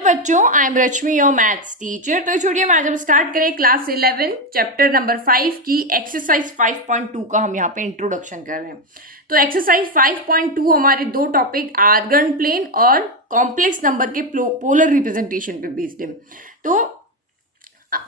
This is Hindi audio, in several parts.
बच्चों, I am Rashmi your maths teacher. तो छोड़िए, मैं आज हम स्टार्ट करें क्लास 11 चैप्टर नंबर 5 की एक्सरसाइज 5.2 का हम यहाँ पे इंट्रोडक्शन कर रहे हैं। तो एक्सरसाइज 5.2 हमारे दो टॉपिक आर्गन प्लेन और कॉम्प्लेक्स नंबर के पोलर रिप्रेजेंटेशन पे बेस्ड है। तो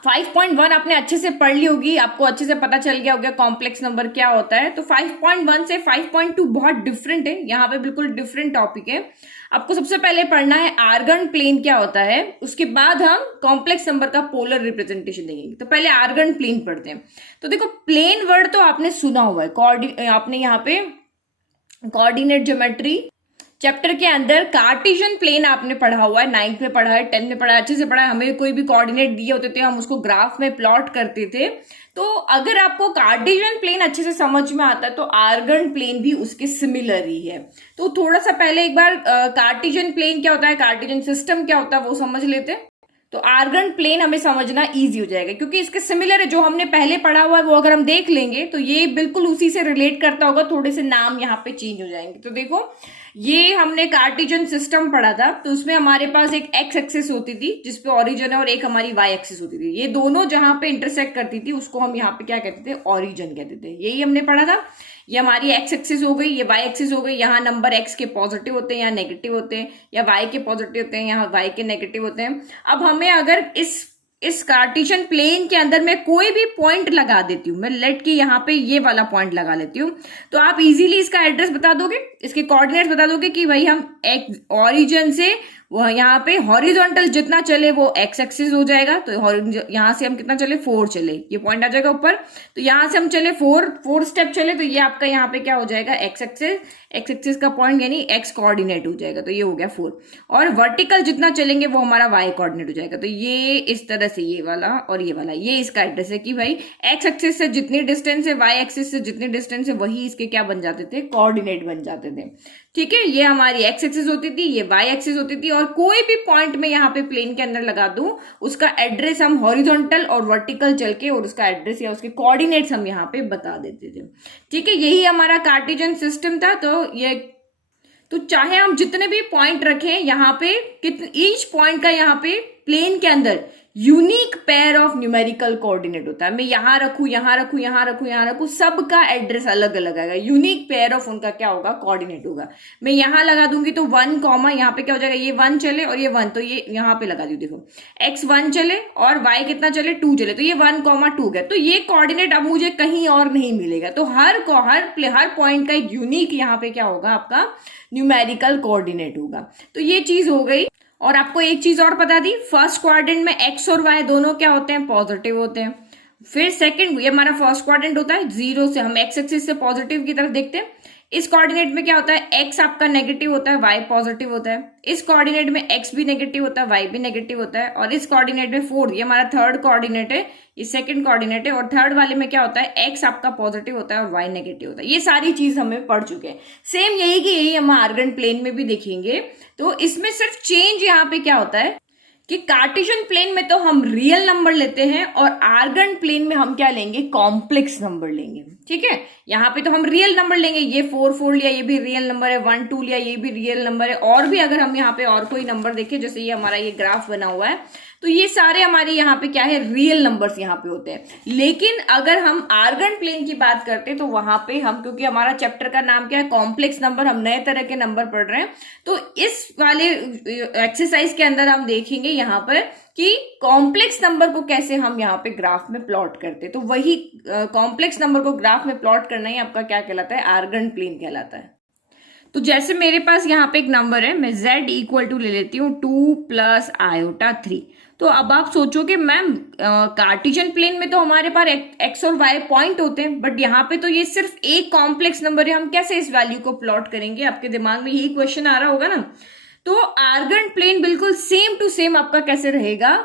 5.1 आपने अच्छे से पढ़ ली होगी, आपको अच्छे से पता चल गया होगा कॉम्प्लेक्स नंबर क्या होता है। तो 5.1 से 5.2 बहुत डिफरेंट है, यहाँ पे बिल्कुल डिफरेंट टॉपिक है। आपको सबसे पहले पढ़ना है आर्गन प्लेन क्या होता है, उसके बाद हम कॉम्प्लेक्स नंबर का पोलर रिप्रेजेंटेशन देखेंगे। तो पहले आर्गन प्लेन पढ़ते हैं। तो देखो, प्लेन वर्ड तो आपने सुना हुआ है, आपने यहाँ पे कोऑर्डिनेट ज्योमेट्री चैप्टर के अंदर कार्टेशियन प्लेन आपने पढ़ा हुआ है, 9th में पढ़ा है, 10th में पढ़ा है, अच्छे से पढ़ा है। हमें कोई भी कोऑर्डिनेट दिए होते थे, हम उसको ग्राफ में प्लॉट करते थे। तो अगर आपको कार्टेशियन प्लेन अच्छे से समझ में आता है तो आर्गन प्लेन भी उसके सिमिलर ही है। तो थोड़ा सा पहले एक बार कार्टेशियन प्लेन क्या होता है, कार्टेशियन सिस्टम क्या होता है वो समझ लेते हैं। तो आर्गन प्लेन हमें समझना इजी हो जाएगा क्योंकि इसके सिमिलर है, जो हमने पहले पढ़ा हुआ है वो अगर हम देख लेंगे तो ये बिल्कुल उसी से रिलेट करता होगा, थोड़े से नाम यहाँ पे चेंज हो जाएंगे। तो देखो, ये हमने कार्टेशियन सिस्टम पढ़ा था, तो उसमें हमारे पास एक एक्स एक्सिस होती थी जिसपे ओरिजिन है और एक हमारी वाई एक्सिस होती थी। ये दोनों जहां पे इंटरसेक्ट करती थी उसको हम यहाँ पे क्या कहते थे, ओरिजिन कहते थे। यही हमने पढ़ा था। ये हमारी एक्स एक्सिस हो गई, ये वाई एक्सिस हो गई। यहाँ नंबर एक्स के पॉजिटिव होते हैं, यहाँ नेगेटिव होते हैं, या वाई के पॉजिटिव होते हैं, यहाँ वाई के नेगेटिव होते हैं। अब हमें अगर इस कार्टेशियन प्लेन के अंदर मैं कोई भी पॉइंट लगा देती हूँ, मैं लेट के यहाँ पे ये वाला पॉइंट लगा लेती हूँ, तो आप इजीली इसका एड्रेस बता दोगे, इसके कोऑर्डिनेट्स बता दोगे कि भाई हम ओरिजिन से वो यहाँ पे हॉरिजॉन्टल जितना चले वो एक्स एक्सिस हो जाएगा। तो यहाँ से हम कितना चले, 4 चले, ये पॉइंट आ जाएगा ऊपर। तो यहाँ से हम चले 4 स्टेप चले, तो ये आपका यहाँ पे क्या हो जाएगा, एक्स एक्सिस का पॉइंट यानी एक्स कोऑर्डिनेट हो जाएगा। तो ये हो गया 4। और वर्टिकल जितना चलेंगे वो हमारा वाई कोऑर्डिनेट हो जाएगा। तो ये इस तरह से ये वाला और ये वाला, ये इसका एड्रेस है कि भाई एक्स एक्सिस से जितनी डिस्टेंस है, वाई एक्सिस से जितनी डिस्टेंस है, वही इसके क्या बन जाते थे, कोऑर्डिनेट बन जाते थे। ठीक है, ये हमारी एक्स एक्सिस होती थी, ये वाई एक्सिस होती थी। और कोई भी पॉइंट में यहाँ पे प्लेन के अंदर लगा दूं, उसका एड्रेस हम हॉरिजॉन्टल और वर्टिकल चल के और उसका एड्रेस या उसके कोऑर्डिनेट्स हम यहाँ पे बता देते थे। ठीक है, यही हमारा कार्टेशियन सिस्टम था। तो चाहे हम जितने भी पॉइंट रखें यहाँ पे, ईच पॉइंट का यहाँ पे प्लेन के अंदर unique pair of numerical coordinate होता है। मैं यहाँ रखूं, यहाँ रखूं, यहाँ रखूं, यहाँ रखूं, सबका एड्रेस अलग अलग आएगा। यूनिक पेयर ऑफ उनका क्या होगा, कोऑर्डिनेट होगा। मैं यहाँ लगा दूंगी तो 1 कॉमा यहाँ पे क्या हो जाएगा, ये 1 चले और ये 1, तो ये यहाँ पे लगा दी। देखो, x 1 चले और y कितना चले, 2 चले, तो ये 1,2 गया। तो ये कोऑर्डिनेट अब मुझे कहीं और नहीं मिलेगा। तो हर पॉइंट का एक यूनिक यहाँ पे क्या होगा, आपका न्यूमेरिकल कोऑर्डिनेट होगा। तो ये चीज हो गई। और आपको एक चीज और बता दी, फर्स्ट क्वाड्रेंट में एक्स और वाई दोनों क्या होते हैं, पॉजिटिव होते हैं। फिर सेकंड, ये हमारा फर्स्ट क्वाड्रेंट होता है 0 से, हम एक्स एक्सिस से पॉजिटिव की तरफ देखते हैं। इस कोऑर्डिनेट में क्या होता है, एक्स आपका नेगेटिव होता है, वाई पॉजिटिव होता है। इस कोऑर्डिनेट में एक्स भी नेगेटिव होता है, वाई भी नेगेटिव होता है। और इस कोऑर्डिनेट में 4, ये हमारा थर्ड कोऑर्डिनेट है, ये सेकंड कोऑर्डिनेट है। और थर्ड वाले में क्या होता है, एक्स आपका पॉजिटिव होता है और वाई नेगेटिव होता है। ये सारी चीज हमें पढ़ चुके हैं। सेम यही की यही हम आर्गन प्लेन में भी देखेंगे। तो इसमें सिर्फ चेंज यहाँ पे क्या होता है कि कार्टेशियन प्लेन में तो हम रियल नंबर लेते हैं और आर्गन प्लेन में हम क्या लेंगे, कॉम्प्लेक्स नंबर लेंगे। ठीक है, यहाँ पे तो हम रियल नंबर लेंगे, ये 4 लिया, ये भी रियल नंबर है, 1 2 लिया, ये भी रियल नंबर है। और भी अगर हम यहाँ पे और कोई नंबर देखें, जैसे ये हमारा ये ग्राफ बना हुआ है, तो ये सारे हमारे यहाँ पे क्या है, रियल नंबर्स यहाँ पे होते हैं। लेकिन अगर हम आर्गन प्लेन की बात करते हैं तो वहां पे हम, क्योंकि हमारा चैप्टर का नाम क्या है, कॉम्प्लेक्स नंबर, हम नए तरह के नंबर पढ़ रहे हैं, तो इस वाले एक्सरसाइज के अंदर हम देखेंगे यहाँ पर कि कॉम्प्लेक्स नंबर को कैसे हम यहाँ पे ग्राफ में प्लॉट करते हैं। तो वही कॉम्प्लेक्स नंबर को ग्राफ में प्लॉट करना ही आपका क्या कहलाता है, आर्गन प्लेन कहलाता है। तो जैसे मेरे पास यहाँ पे एक नंबर है, मैं z इक्वल टू ले लेती हूँ 2 + i/3। तो अब आप सोचोगे मैम, कार्टेशियन प्लेन में तो हमारे पास एक्स और वाई पॉइंट होते हैं, बट यहाँ पे तो ये सिर्फ एक कॉम्प्लेक्स नंबर है, हम कैसे इस वैल्यू को प्लॉट करेंगे? आपके दिमाग में यही क्वेश्चन आ रहा होगा ना। तो आर्गन प्लेन बिल्कुल सेम टू सेम आपका कैसे रहेगा,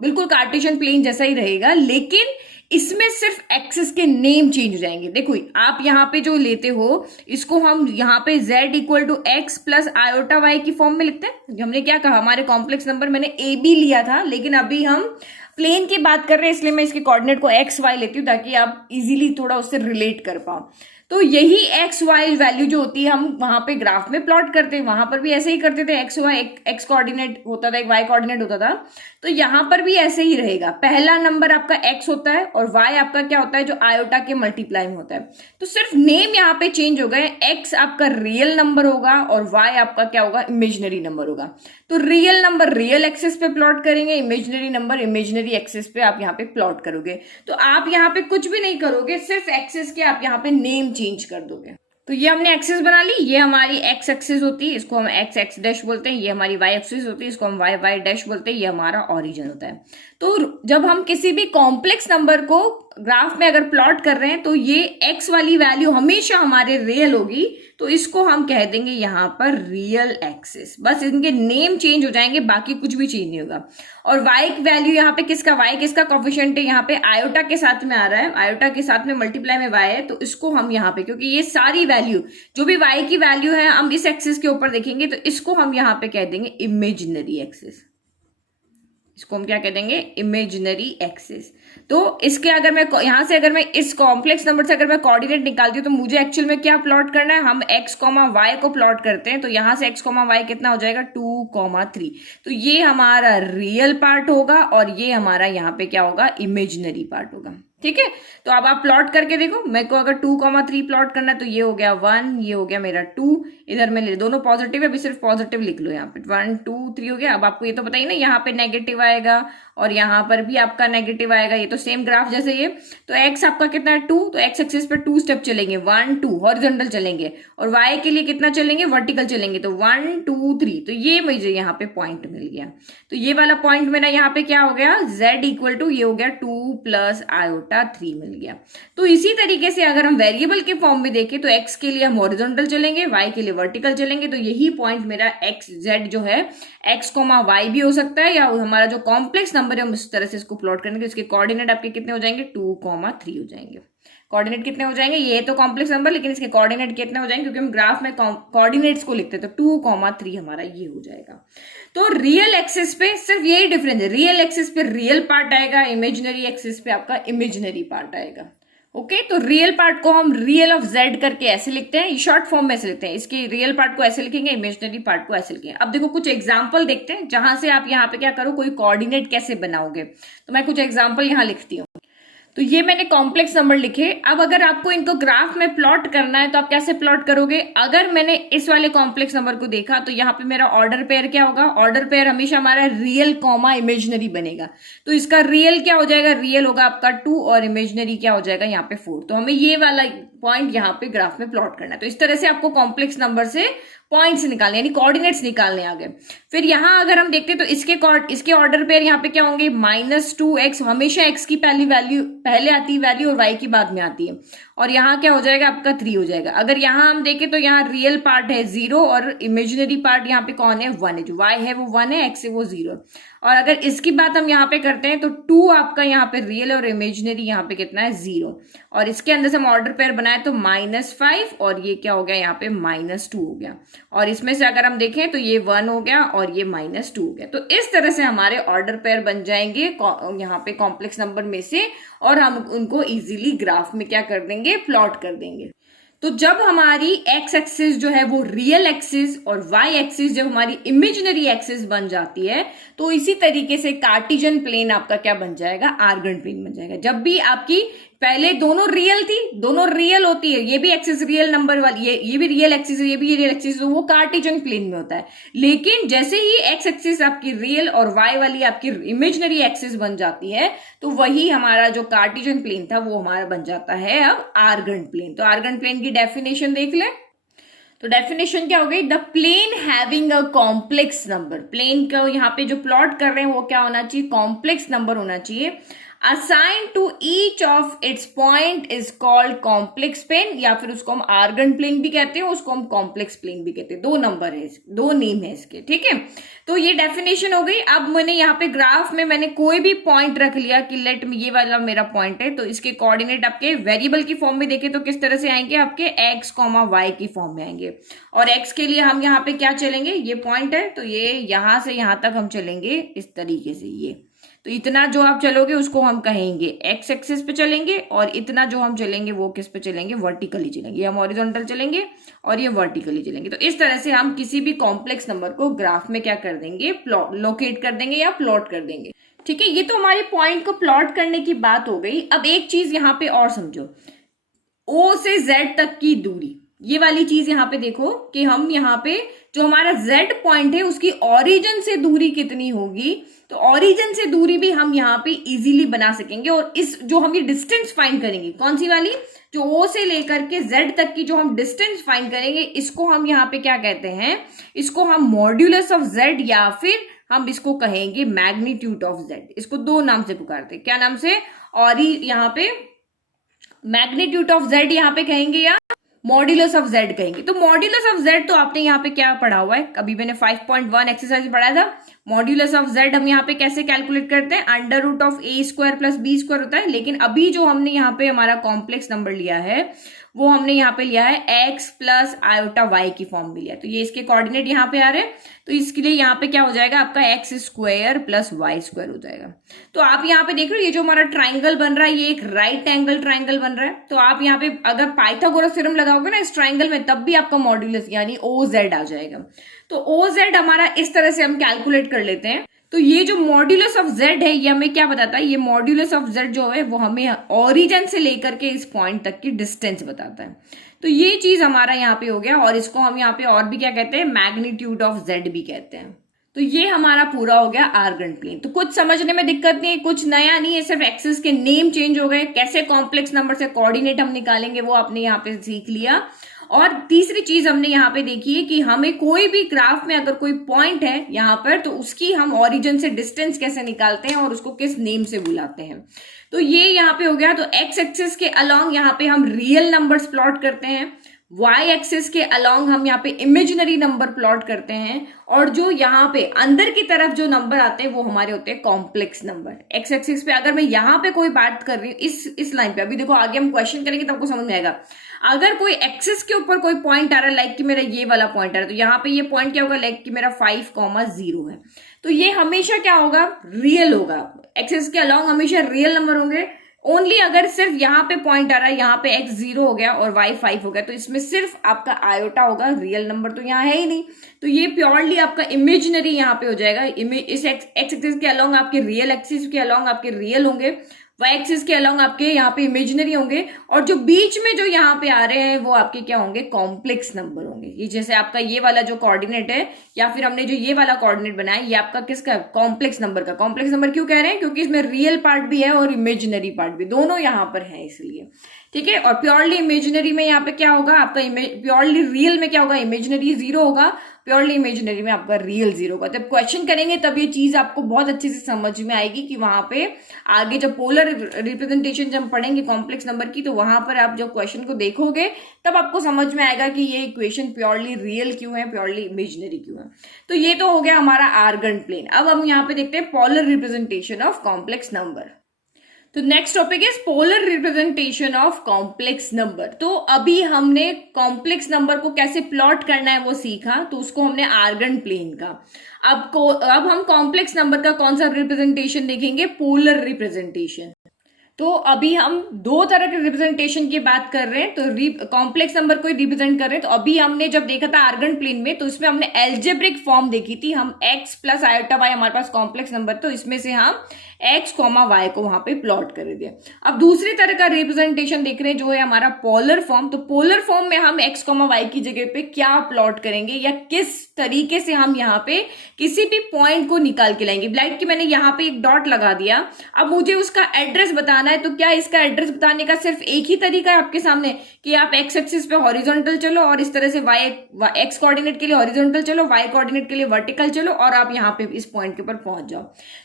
बिल्कुल कार्टेशियन प्लेन जैसा ही रहेगा, लेकिन इसमें सिर्फ एक्सिस के नेम चेंज हो जाएंगे। देखो, आप यहाँ पे जो लेते हो, इसको हम यहाँ पे z equal to x plus iota y की फॉर्म में लिखते हैं। हमने क्या कहा, हमारे कॉम्प्लेक्स नंबर मैंने ए बी लिया था, लेकिन अभी हम प्लेन की बात कर रहे हैं, इसलिए मैं इसके कोऑर्डिनेट को एक्स वाई लेती हूँ ताकि आप इजीली थोड़ा उससे रिलेट कर पाओ। तो यही एक्स वाई वैल्यू जो होती है हम वहां पे ग्राफ में प्लॉट करते हैं, वहां पर भी ऐसे ही करते थे, एक्स वाई एक्स कोऑर्डिनेट होता था, एक वाई कोऑर्डिनेट होता था। तो यहां पर भी ऐसे ही रहेगा, पहला नंबर आपका एक्स होता है और वाई आपका क्या होता है, जो आयोटा के मल्टीप्लाई में होता है। तो सिर्फ नेम यहाँ पे चेंज हो गए, एक्स आपका रियल नंबर होगा और वाई आपका क्या होगा, इमेजिनरी नंबर होगा। तो रियल नंबर रियल एक्सिस पे प्लॉट करेंगे, इमेजिनरी नंबर इमेजिनरी एक्सिस पे आप यहाँ पे प्लॉट करोगे। तो आप यहाँ पे कुछ भी नहीं करोगे, सिर्फ एक्सिस के आप यहाँ पे नेम चेंज कर दोगे। तो ये हमने एक्सिस बना ली, ये हमारी एक्स एक्सिस होती है, इसको हम एक्स एक्स डैश बोलते हैं। ये हमारी वाई एक्सिस होती है, इसको हम वाई वाई डैश बोलते हैं। ये हमारा ओरिजिन होता है। तो जब हम किसी भी कॉम्प्लेक्स नंबर को ग्राफ में अगर प्लॉट कर रहे हैं तो ये एक्स वाली वैल्यू हमेशा हमारे रियल होगी, तो इसको हम कह देंगे यहाँ पर रियल एक्सिस। बस इनके नेम चेंज हो जाएंगे, बाकी कुछ भी चेंज नहीं होगा। और वाई की वैल्यू यहाँ पे किसका, वाई किसका कोफिशिएंट है, यहाँ पे आयोटा के साथ में आ रहा है, आयोटा के साथ में मल्टीप्लाई में वाई है। तो इसको हम यहाँ पे, क्योंकि ये सारी वैल्यू जो भी वाई की वैल्यू है हम इस एक्सिस के ऊपर देखेंगे, तो इसको हम यहाँ पे कह देंगे इमेजिनरी एक्सिस। इसको हम क्या कह देंगे, इमेजिनरी एक्सिस। तो इसके अगर मैं यहां से, अगर मैं इस कॉम्प्लेक्स नंबर से अगर मैं कोऑर्डिनेट निकालती हूँ तो मुझे एक्चुअल में क्या प्लॉट करना है, हम एक्स कॉमा वाई को प्लॉट करते हैं। तो यहां से एक्स कॉमा वाई कितना हो जाएगा, 2,3। तो ये हमारा रियल पार्ट होगा और ये हमारा यहाँ पे क्या होगा, इमेजिनरी पार्ट होगा। ठीक है, तो अब आप प्लॉट करके देखो। मेरे को अगर 2,3 प्लॉट करना है तो ये हो गया 1, ये हो गया मेरा 2, इधर में ले, दोनों पॉजिटिव है, अभी सिर्फ पॉजिटिव लिख लो यहाँ पे, 1 2 3 हो गया। अब आपको ये तो पता ही ना, यहाँ पे नेगेटिव आएगा और यहाँ पर भी आपका नेगेटिव आएगा, ये तो सेम ग्राफ जैसे ये। तो एक्स आपका कितना है, 2, तो एक्स एक्सिस पे 2 स्टेप चलेंगे, 1 2 हॉरिजॉन्टल चलेंगे, और वाई के लिए कितना चलेंगे, वर्टिकल चलेंगे, तो 1 2 3। तो ये मुझे यहाँ पे पॉइंट मिल गया। तो ये वाला पॉइंट मेरा यहाँ पे क्या हो गया, z इक्वल टू ये हो गया 2 प्लस आयोटा 3 मिल गया। तो इसी तरीके से अगर हम वेरिएबल के फॉर्म में देखें तो x के लिए हम हॉरिजॉन्टल चलेंगे, y के लिए वर्टिकल चलेंगे। तो यही पॉइंट मेरा x z जो है x कोमा y भी हो सकता है, या हमारा जो कॉम्प्लेक्स नंबर है हम इस तरह से इसको प्लॉट करेंगे। इसके कोऑर्डिनेट आपके कितने हो जाएंगे, 2,3 हो जाएंगे। कोऑर्डिनेट कितने हो जाएंगे, ये तो कॉम्प्लेक्स नंबर, लेकिन इसके कोऑर्डिनेट कितने हो जाएंगे, क्योंकि हम ग्राफ में कोऑर्डिनेट्स को लिखते हैं। तो 2,3 हमारा ये हो जाएगा। तो रियल एक्सिस पे सिर्फ यही डिफरेंस है, रियल एक्सिस पे रियल पार्ट आएगा, इमेजिनरी एक्सिस पे आपका इमेजिनरी पार्ट आएगा। ओके, तो रियल पार्ट को हम रियल ऑफ जेड करके ऐसे लिखते हैं, शॉर्ट फॉर्म में ऐसे लिखते हैं। इसके रियल पार्ट को ऐसे लिखेंगे, इमेजिनरी पार्ट को ऐसे लिखेंगे। अब देखो कुछ एग्जांपल देखते हैं जहां से आप यहाँ पे क्या करो, कोई कोऑर्डिनेट कैसे बनाओगे। तो मैं कुछ एग्जांपल यहाँ लिखती हूँ। तो ये मैंने कॉम्प्लेक्स नंबर लिखे। अब अगर आपको इनको ग्राफ में प्लॉट करना है तो आप कैसे प्लॉट करोगे। अगर मैंने इस वाले कॉम्प्लेक्स नंबर को देखा तो यहाँ पे मेरा ऑर्डर पेयर क्या होगा, ऑर्डर पेयर हमेशा हमारा रियल कॉमा इमेजिनरी बनेगा। तो इसका रियल क्या हो जाएगा, रियल होगा आपका 2 और इमेजिनरी क्या हो जाएगा यहाँ पे 4। तो हमें ये वाला पॉइंट यहाँ पे ग्राफ में प्लॉट करना है। तो इस तरह से आपको कॉम्प्लेक्स नंबर से पॉइंट्स निकालने, यानी कोऑर्डिनेट्स निकालने आगे। फिर यहाँ अगर हम देखते हैं तो इसके ऑर्डर पेयर यहाँ पे क्या होंगे, -2x, हमेशा x की पहली वैल्यू पहले आती है वैल्यू और y की बाद में आती है। और यहाँ क्या हो जाएगा आपका 3 हो जाएगा। अगर यहाँ हम देखें तो यहाँ रियल पार्ट है 0 और इमेजिनरी पार्ट यहाँ पे कौन है, 1 है। जो y है वो 1 है, x है वो 0। और अगर इसकी बात हम यहाँ पे करते हैं तो 2 आपका यहाँ पे रियल और इमेजिनरी यहाँ पे कितना है, 0। और इसके अंदर से हम ऑर्डर पेयर बनाए तो -5 और ये क्या हो गया यहाँ पे -2 हो गया। और इसमें से अगर हम देखें तो ये 1 हो गया और ये -2 हो गया। तो इस तरह से हमारे ऑर्डर पेयर बन जाएंगे यहाँ पे कॉम्प्लेक्स नंबर में से, और हम उनको इजीली ग्राफ में क्या कर देंगे, प्लॉट कर देंगे। तो जब हमारी एक्स एक्सिस जो है वो रियल एक्सिस और वाई एक्सिस जब हमारी इमेजिनरी एक्सिस बन जाती है, तो इसी तरीके से कार्टेशियन प्लेन आपका क्या बन जाएगा, आर्गन प्लेन बन जाएगा। जब भी आपकी पहले दोनों रियल थी, दोनों रियल होती है, ये भी एक्सिस रियल नंबर वाली, ये भी रियल एक्सिस है, ये भी रियल एक्सिस, तो वो कार्टेशियन प्लेन में होता है। लेकिन जैसे ही एक्स एक्सिस आपकी रियल और वाई वाली आपकी इमेजिनरी एक्सिस बन जाती है, तो वही हमारा जो कार्टेशियन प्लेन था वो हमारा बन जाता है अब आर्गन प्लेन। तो आर्गन प्लेन की डेफिनेशन देख ले। तो डेफिनेशन क्या हो गई, the plane having a complex number. Plane को यहाँ पे जो प्लॉट कर रहे हैं वो क्या होना चाहिए, कॉम्प्लेक्स नंबर होना चाहिए। Assign to each of its point is called complex plane, या फिर उसको हम आर्गन प्लेन भी कहते हैं, उसको हम कॉम्प्लेक्स प्लेन भी कहते हैं। दो नंबर है, दो नेम है इसके, ठीक है। तो ये डेफिनेशन हो गई। अब मैंने यहाँ पे ग्राफ में मैंने कोई भी पॉइंट रख लिया कि लेट में ये वाला मेरा पॉइंट है, तो इसके कोऑर्डिनेट आपके वेरिएबल की फॉर्म में देखे तो किस तरह से आएंगे, आपके x, y की फॉर्म में आएंगे। और x के लिए हम यहाँ पे क्या चलेंगे, ये पॉइंट है तो ये यहां से यहां तक हम चलेंगे इस तरीके से। ये तो इतना जो आप चलोगे उसको हम कहेंगे एक्स एक्सिस पे चलेंगे, और इतना जो हम चलेंगे वो किस पे चलेंगे, वर्टिकली चलेंगे। ये हम हॉरिजॉन्टल चलेंगे और ये वर्टिकली चलेंगे। तो इस तरह से हम किसी भी कॉम्प्लेक्स नंबर को ग्राफ में क्या कर देंगे, प्लॉट लोकेट कर देंगे या प्लॉट कर देंगे। ठीक है, ये तो हमारे पॉइंट को प्लॉट करने की बात हो गई। अब एक चीज यहाँ पे और समझो, O से Z तक की दूरी, ये वाली चीज यहाँ पे देखो कि हम यहाँ पे जो हमारा Z पॉइंट है उसकी ओरिजिन से दूरी कितनी होगी, तो ओरिजिन से दूरी भी हम यहाँ पे इजीली बना सकेंगे। और इस जो हम ये डिस्टेंस फाइंड करेंगे, कौन सी वाली, जो O से लेकर के Z तक की जो हम डिस्टेंस फाइंड करेंगे, इसको हम यहाँ पे क्या कहते हैं, इसको हम मॉड्यूलस ऑफ Z या फिर हम इसको कहेंगे मैग्नीट्यूड ऑफ Z। इसको दो नाम से पुकारते हैं, क्या नाम से, और यहाँ पे मैग्नीट्यूड ऑफ Z यहाँ पे कहेंगे या मॉड्यूलस ऑफ Z कहेंगे। तो मॉड्यूलस ऑफ Z तो आपने यहाँ पे क्या पढ़ा हुआ है, कभी मैंने 5.1 एक्सरसाइज पढ़ाया था। मॉड्यूलस ऑफ Z हम यहाँ पे कैसे कैलकुलेट करते हैं, under root of A² plus B² होता है। लेकिन अभी जो हमने यहाँ पे हमारा कॉम्प्लेक्स नंबर लिया है वो हमने यहाँ पे लिया है x प्लस आयोटा y की फॉर्म में लिया। तो ये इसके कोऑर्डिनेट यहाँ पे आ रहे हैं, तो इसके लिए यहाँ पे क्या हो जाएगा, आपका x² प्लस y² हो जाएगा। तो आप यहाँ पे देख रहे हो ये जो हमारा ट्राइंगल बन रहा है ये एक राइट एंगल ट्राइंगल बन रहा है। तो आप यहाँ पे अगर पाइथागोरस थ्योरम लगाओगे ना इस ट्राइंगल में, तब भी आपका मॉड्यूलस यानी OZ आ जाएगा। तो OZ हमारा इस तरह से हम कैलकुलेट कर लेते हैं। तो ये जो मॉड्यूलस ऑफ Z है ये हमें क्या बताता है, ये मॉड्यूलस ऑफ Z जो है वो हमें ओरिजिन से लेकर के इस पॉइंट तक की डिस्टेंस बताता है। तो ये चीज हमारा यहाँ पे हो गया, और इसको हम यहाँ पे और भी क्या कहते हैं, मैग्नीट्यूड ऑफ Z भी कहते हैं। तो ये हमारा पूरा हो गया आर्गन प्लेन। तो कुछ समझने में दिक्कत नहीं है, कुछ नया नहीं है, सिर्फ एक्सिस के नेम चेंज हो गए, कैसे कॉम्प्लेक्स नंबर से कोऑर्डिनेट हम निकालेंगे वो आपने यहाँ पे सीख लिया। और तीसरी चीज हमने यहाँ पे देखी है कि हमें कोई भी ग्राफ में अगर कोई पॉइंट है यहाँ पर, तो उसकी हम ओरिजिन से डिस्टेंस कैसे निकालते हैं और उसको किस नेम से बुलाते हैं। तो ये यहाँ पे हो गया। तो एक्स एक्सिस के अलोंग यहाँ पे हम रियल नंबर्स प्लॉट करते हैं, वाई एक्सिस के अलोंग हम यहाँ पे इमेजिनरी नंबर प्लॉट करते हैं, और जो यहाँ पे अंदर की तरफ जो नंबर आते हैं वो हमारे होते हैं कॉम्प्लेक्स नंबर। एक्स एक्सिस पे अगर मैं यहाँ पे कोई बात कर रही हूँ इस लाइन पे, अभी देखो आगे हम क्वेश्चन करेंगे तो आपको समझ में आएगा। अगर कोई एक्सिस के ऊपर कोई पॉइंट आ रहा है, लाइक कि मेरा ये वाला पॉइंट आ रहा है, तो यहाँ पे ये पॉइंट क्या होगा, लाइक कि मेरा 5,0 है, तो ये हमेशा क्या होगा, रियल होगा। एक्सिस के अलोंग हमेशा रियल नंबर होंगे। ओनली अगर सिर्फ यहाँ पे पॉइंट आ रहा है, यहाँ पे x 0 हो गया और y 5 हो गया, तो इसमें सिर्फ आपका आयोटा होगा, रियल नंबर तो यहाँ है ही नहीं। तो ये प्योरली आपका इमेजिनरी यहाँ पे हो जाएगा। इस एक्स एक्सिस के अलोंग आपके रियल एक्सिस के अलोंग आपके रियल होंगे, वाई एक्सिस के अलोंग आपके यहाँ पे इमेजिनरी होंगे, और जो बीच में जो यहाँ पे आ रहे हैं वो आपके क्या होंगे, कॉम्प्लेक्स नंबर होंगे। ये जैसे आपका ये वाला जो कोऑर्डिनेट है, या फिर हमने जो ये वाला कोऑर्डिनेट बनाया, ये आपका किसका, कॉम्प्लेक्स नंबर का। कॉम्प्लेक्स नंबर क्यों कह रहे हैं, क्योंकि इसमें रियल पार्ट भी है और इमेजिनरी पार्ट भी, दोनों यहाँ पर है इसलिए। ठीक है, और प्योरली इमेजिनरी में यहाँ पे क्या होगा आपका, प्योरली रियल में क्या होगा, इमेजिनरी 0 होगा, प्योरली इमेजिनरी में आपका रियल 0 होगा। जब क्वेश्चन करेंगे तब ये चीज आपको बहुत अच्छे से समझ में आएगी कि वहां पे आगे जब पोलर रिप्रेजेंटेशन जब पढ़ेंगे कॉम्प्लेक्स नंबर की, तो वहां पर आप जब क्वेश्चन को देखोगे तब आपको समझ में आएगा कि ये इक्वेशन प्योरली रियल क्यों है, प्योरली इमेजिनरी क्यों है। तो ये तो हो गया हमारा आर्गन प्लेन। अब हम यहाँ पे देखते हैं polar representation of complex number. तो next topic is polar representation of complex number. तो अभी हमने कॉम्प्लेक्स नंबर को कैसे प्लॉट करना है वो सीखा, तो उसको हमने आर्गन प्लेन का। अब हम कॉम्प्लेक्स नंबर का कौन सा रिप्रेजेंटेशन देखेंगे, पोलर रिप्रेजेंटेशन। तो अभी हम दो तरह के रिप्रेजेंटेशन की बात कर रहे हैं, तो कॉम्प्लेक्स नंबर को रिप्रेजेंट कर रहे हैं। तो अभी हमने जब देखा था आर्गन प्लेन में, तो इसमें हमने एल्जेब्रिक फॉर्म देखी थी, हम x प्लस आयोटा y हमारे पास कॉम्प्लेक्स नंबर, तो इसमें से हम x, y को वहां पे प्लॉट कर दिया। अब दूसरी तरह का रिप्रेजेंटेशन देख रहे हैं जो है हमारा पोलर फॉर्म। तो पोलर फॉर्म में हम x, y की जगह पे क्या प्लॉट करेंगे, या किस तरीके से हम यहाँ पे किसी भी पॉइंट को निकाल के लाएंगे। लाइक कि मैंने यहाँ पे एक डॉट लगा दिया, अब मुझे उसका एड्रेस बताना है, तो क्या इसका एड्रेस बताने का सिर्फ एक ही तरीका है आपके सामने कि आप एक्स एक्सिस पे हॉरिजॉन्टल चलो और इस तरह से एक्स कोऑर्डिनेट के लिए हॉरिजॉन्टल चलो, वाई कोऑर्डिनेट के लिए वर्टिकल चलो, और आप यहाँ पे इस पॉइंट के ऊपर पहुंच जाओ।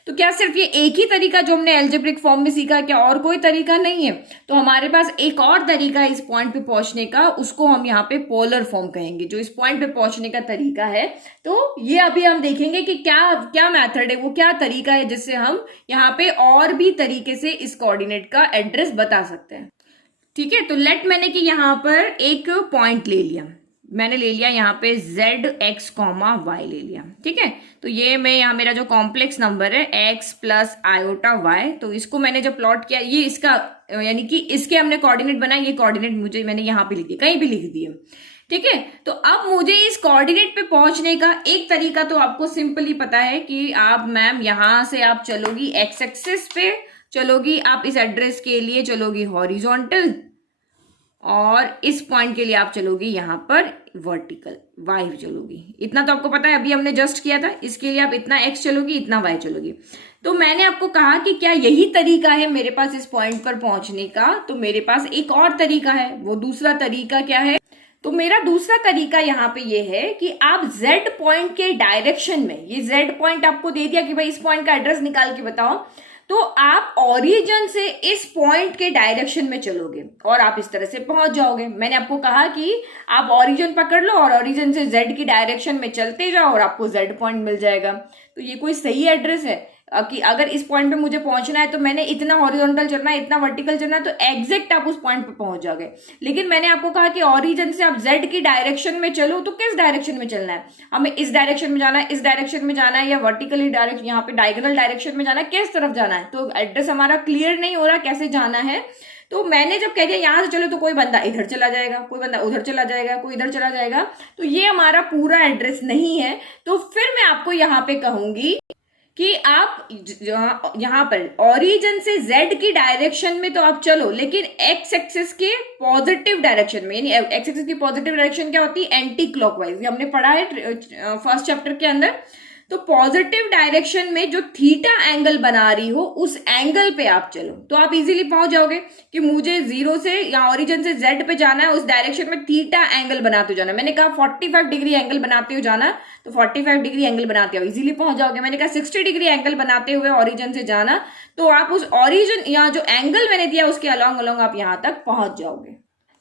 तो क्या सिर्फ ये एक ही तरीका जो हमने एल्जेब्रिक फॉर्म में सीखा, क्या और कोई तरीका नहीं है? तो हमारे पास एक और तरीका है इस पॉइंट पे पहुंचने का, उसको हम यहाँ पे पोलर फॉर्म कहेंगे, जो इस पॉइंट पे पहुंचने का तरीका है। तो ये अभी हम देखेंगे कि क्या क्या मेथड है, वो क्या तरीका है जिससे हम यहाँ पे और भी तरीके से इस कोऑर्डिनेट का एड्रेस बता सकते हैं। ठीक है, तो लेट मैंने कि यहाँ पर एक पॉइंट ले लिया, मैंने ले लिया यहाँ पे जेड एक्स कॉमा वाई ले लिया, ठीक है। तो ये मैं यहाँ मेरा जो कॉम्प्लेक्स नंबर है एक्स प्लस आयोटा वाई, तो इसको मैंने जब प्लॉट किया, ये इसका यानी कि इसके हमने कोऑर्डिनेट बनाए, ये कोऑर्डिनेट मुझे मैंने यहाँ पे लिख दिया, कहीं भी लिख दिए, ठीक है। तो अब मुझे इस कोऑर्डिनेट पे पहुंचने का एक तरीका तो आपको सिंपली पता है कि आप मैम यहां से आप चलोगी एक्स एक्सिस पे चलोगी, आप इस एड्रेस के लिए चलोगी हॉरिजॉन्टल, और इस पॉइंट के लिए आप चलोगी यहां पर वर्टिकल, वाई चलोगी। इतना तो आपको पता है, अभी हमने जस्ट किया था। इसके लिए आप इतना एक्स चलोगी, इतना वाई चलोगी। तो मैंने आपको कहा कि क्या यही तरीका है मेरे पास इस पॉइंट पर पहुंचने का, तो मेरे पास एक और तरीका है। वो दूसरा तरीका क्या है? तो मेरा दूसरा तरीका यहाँ पे ये है कि आप Z पॉइंट के डायरेक्शन में, ये Z पॉइंट आपको दे दिया कि भाई इस पॉइंट का एड्रेस निकाल के बताओ, तो आप ओरिजिन से इस पॉइंट के डायरेक्शन में चलोगे और आप इस तरह से पहुंच जाओगे। मैंने आपको कहा कि आप ओरिजिन पकड़ लो और ओरिजिन से Z की डायरेक्शन में चलते जाओ और आपको Z पॉइंट मिल जाएगा। तो ये कोई सही एड्रेस है कि अगर इस पॉइंट पे मुझे पहुंचना है तो मैंने इतना हॉरिजॉन्टल चलना है, इतना वर्टिकल चलना है, तो एग्जैक्ट आप उस पॉइंट पे पहुंच जाओगे। लेकिन मैंने आपको कहा कि ओरिजिन से आप जेड की डायरेक्शन में चलो, तो किस डायरेक्शन में चलना है? हमें इस डायरेक्शन में जाना है, इस डायरेक्शन में जाना है, या वर्टिकली डायरेक्शन, यहाँ पे डायगोनल डायरेक्शन में जाना है, किस तरफ जाना है? तो एड्रेस हमारा क्लियर नहीं हो रहा कैसे जाना है। तो मैंने जब कह दिया यहां से चलो, तो कोई बंदा इधर चला जाएगा, कोई बंदा उधर चला जाएगा, कोई इधर चला जाएगा, तो ये हमारा पूरा एड्रेस नहीं है। तो फिर मैं आपको यहाँ पे कहूंगी कि आप यहां पर ओरिजिन से Z की डायरेक्शन में तो आप चलो, लेकिन एक्स एक्सिस के पॉजिटिव डायरेक्शन में, यानी एक्स एक्सिस की पॉजिटिव डायरेक्शन क्या होती है? Anti clockwise. हमने पढ़ा है फर्स्ट चैप्टर के अंदर। तो पॉजिटिव डायरेक्शन में जो थीटा एंगल बना रही हो उस एंगल पे आप चलो, तो आप इजीली पहुंच जाओगे कि मुझे जीरो से या ओरिजिन से जेड पे जाना है, उस डायरेक्शन में थीटा एंगल बनाते हो जाना। मैंने कहा 45 डिग्री एंगल बनाते हो जाना, तो 45 डिग्री एंगल बनाते हो इजीली पहुंच जाओगे। मैंने कहा 60 डिग्री एंगल बनाते हुए ओरिजिन से जाना, तो आप उस ओरिजिन, यहाँ जो एंगल मैंने दिया उसके अलोंग अलोंग आप यहां तक पहुंच जाओगे।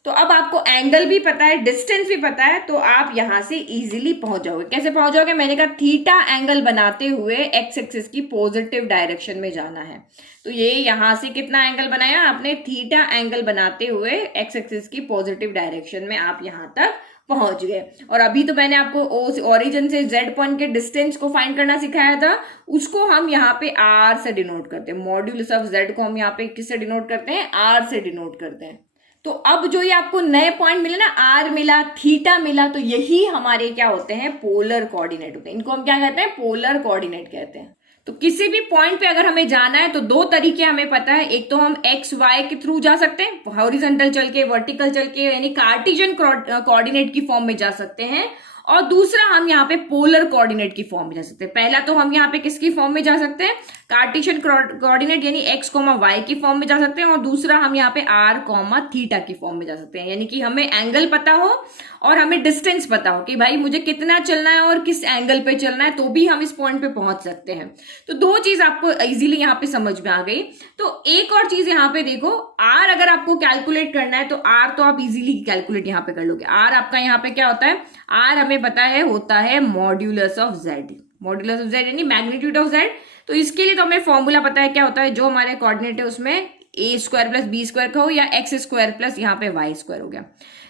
तो अब आपको एंगल भी पता है, डिस्टेंस भी पता है, तो आप यहां से इजीली पहुंच जाओगे। कैसे पहुंच जाओगे? मैंने कहा थीटा एंगल बनाते हुए एक्स एक्सिस की पॉजिटिव डायरेक्शन में जाना है। तो ये यहां से कितना एंगल बनाया आपने? थीटा एंगल बनाते हुए एक्स एक्सिस की पॉजिटिव डायरेक्शन में आप यहां तक पहुंच गए। और अभी तो मैंने आपको ओरिजिन से जेड पॉइंट के डिस्टेंस को फाइंड करना सिखाया था, उसको हम यहाँ पे आर से डिनोट करते हैं। मॉड्यूलस ऑफ जेड को हम यहाँ पे किससे डिनोट करते हैं? आर से डिनोट करते हैं। तो अब जो ये आपको नए पॉइंट मिले ना, आर मिला, थीटा मिला, तो यही हमारे क्या होते हैं? पोलर कोऑर्डिनेट होते हैं। इनको हम क्या कहते हैं? पोलर कोऑर्डिनेट कहते हैं। तो किसी भी पॉइंट पे अगर हमें जाना है तो दो तरीके हमें पता है। एक तो हम एक्स वाई के थ्रू जा सकते हैं, हॉरिजॉन्टल चल के, वर्टिकल चल के, यानी कार्टेशियन कोऑर्डिनेट की फॉर्म में जा सकते हैं, और दूसरा हम यहाँ पे पोलर कोऑर्डिनेट की फॉर्म में जा सकते हैं। पहला तो हम यहाँ पे किसकी फॉर्म में जा सकते हैं? कार्टेशियन कोऑर्डिनेट यानी एक्स कोमा वाई की फॉर्म में जा सकते हैं, और दूसरा हम यहाँ पे आर कोमा थीटा की फॉर्म में जा सकते हैं। यानी कि हमें एंगल पता हो और हमें डिस्टेंस पता हो कि भाई मुझे कितना चलना है और किस एंगल पे चलना है, तो भी हम इस पॉइंट पे पहुंच सकते हैं। तो दो चीज आपको इजीली यहाँ पे समझ में आ गई। तो एक और चीज यहाँ पे देखो, आर अगर आपको कैलकुलेट करना है तो आर तो आप इजीली कैलकुलेट यहाँ पे कर लोगे। आर आपका यहाँ पे क्या होता है? आर हमें पता है होता है modulus of Z. Modulus of Z यानी मैग्नीट्यूड ऑफ जेड। तो इसके लिए तो हमें फॉर्मूला पता है क्या होता है, जो हमारे कोऑर्डिनेट है उसमें ए स्क्वायर प्लस बी स्क्वायर का हो, या एक्स स्क्वायर प्लस यहाँ पे वाई स्क्वायर हो गया।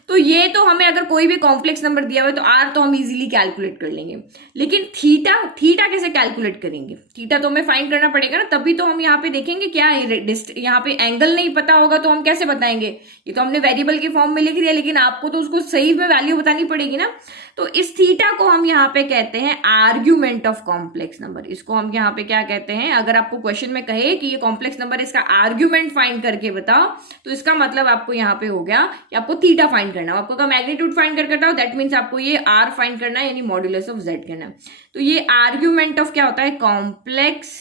तो ये तो हमें अगर कोई भी कॉम्प्लेक्स नंबर दिया हुआ है तो आर तो हम इजीली कैलकुलेट कर लेंगे, लेकिन थीटा कैसे कैलकुलेट करेंगे? थीटा तो हमें फाइंड करना पड़ेगा ना, तभी तो हम यहाँ पे देखेंगे क्या यहाँ पे एंगल नहीं पता होगा तो हम कैसे बताएंगे? ये तो हमने वेरिएबल की फॉर्म में लिख दिया, लेकिन आपको तो उसको सही में वैल्यू बतानी पड़ेगी ना। तो इस थीटा को हम यहाँ पे कहते हैं आर्ग्यूमेंट ऑफ कॉम्प्लेक्स नंबर। इसको हम यहाँ पे क्या कहते हैं? अगर आपको क्वेश्चन में कहे कि ये कॉम्प्लेक्स नंबर, इसका आर्ग्यूमेंट फाइंड करके बताओ, तो इसका मतलब आपको यहाँ पे हो गया कि आपको थीटा फाइंड करना है। आपको कहा मैग्नीट्यूड फाइंड करके बताओ, दैट मीन्स आपको ये आर फाइंड करना है, यानी मॉड्यूलस ऑफ जेड करना है। तो ये आर्ग्यूमेंट ऑफ क्या होता है? कॉम्प्लेक्स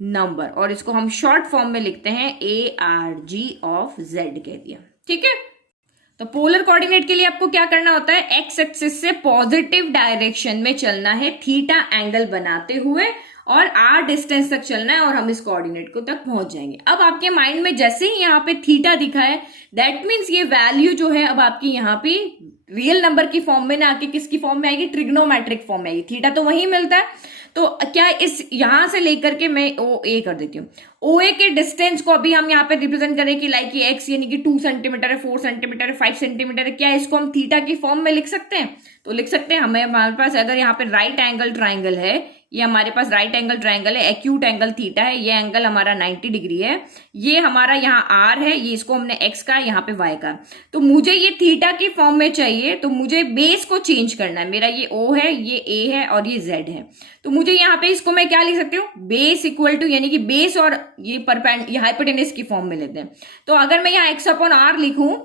नंबर, और इसको हम शॉर्ट फॉर्म में लिखते हैं ARG ऑफ जेड कह दिया, ठीक है। तो पोलर कोऑर्डिनेट के लिए आपको क्या करना होता है? एक्स एक्सिस से पॉजिटिव डायरेक्शन में चलना है थीटा एंगल बनाते हुए, और आर डिस्टेंस तक चलना है, और हम इस कोऑर्डिनेट को तक पहुंच जाएंगे। अब आपके माइंड में जैसे ही यहाँ पे थीटा दिखा है, दैट मीन्स ये वैल्यू जो है अब आपकी यहाँ पे रियल नंबर की फॉर्म में ना आके किसकी फॉर्म में आएगी? ट्रिग्नोमेट्रिक फॉर्म में आएगी। थीटा तो वही मिलता है, तो क्या इस यहां से लेकर के मैं ओ ए कर देती हूँ, ओ ए के डिस्टेंस को अभी हम यहाँ पे रिप्रेजेंट करें कि लाइक ये एक्स यानी कि 2 सेंटीमीटर है, 4 सेंटीमीटर है, 5 सेंटीमीटर है, क्या इसको हम थीटा की फॉर्म में लिख सकते हैं? तो लिख सकते हैं। हमारे पास अगर यहाँ पे राइट एंगल ट्राइंगल है, ये हमारे पास राइट एंगल ट्राइंगल है, एक्यूट एंगल थीटा है, ये एंगल हमारा 90 डिग्री है, ये हमारा यहाँ आर है, ये इसको हमने एक्स का, यहाँ पे वाई का। तो मुझे ये थीटा की फॉर्म में चाहिए, तो मुझे बेस को चेंज करना है। मेरा ये ओ है, ये ए है और ये जेड है। तो मुझे यहाँ पे इसको मैं क्या लिख सकती हूँ, बेस इक्वल टू, यानी कि बेस और ये ये हाइपोटेनस की फॉर्म में लेते हैं। तो अगर मैं यहाँ एक्स अपॉन आर लिखूं,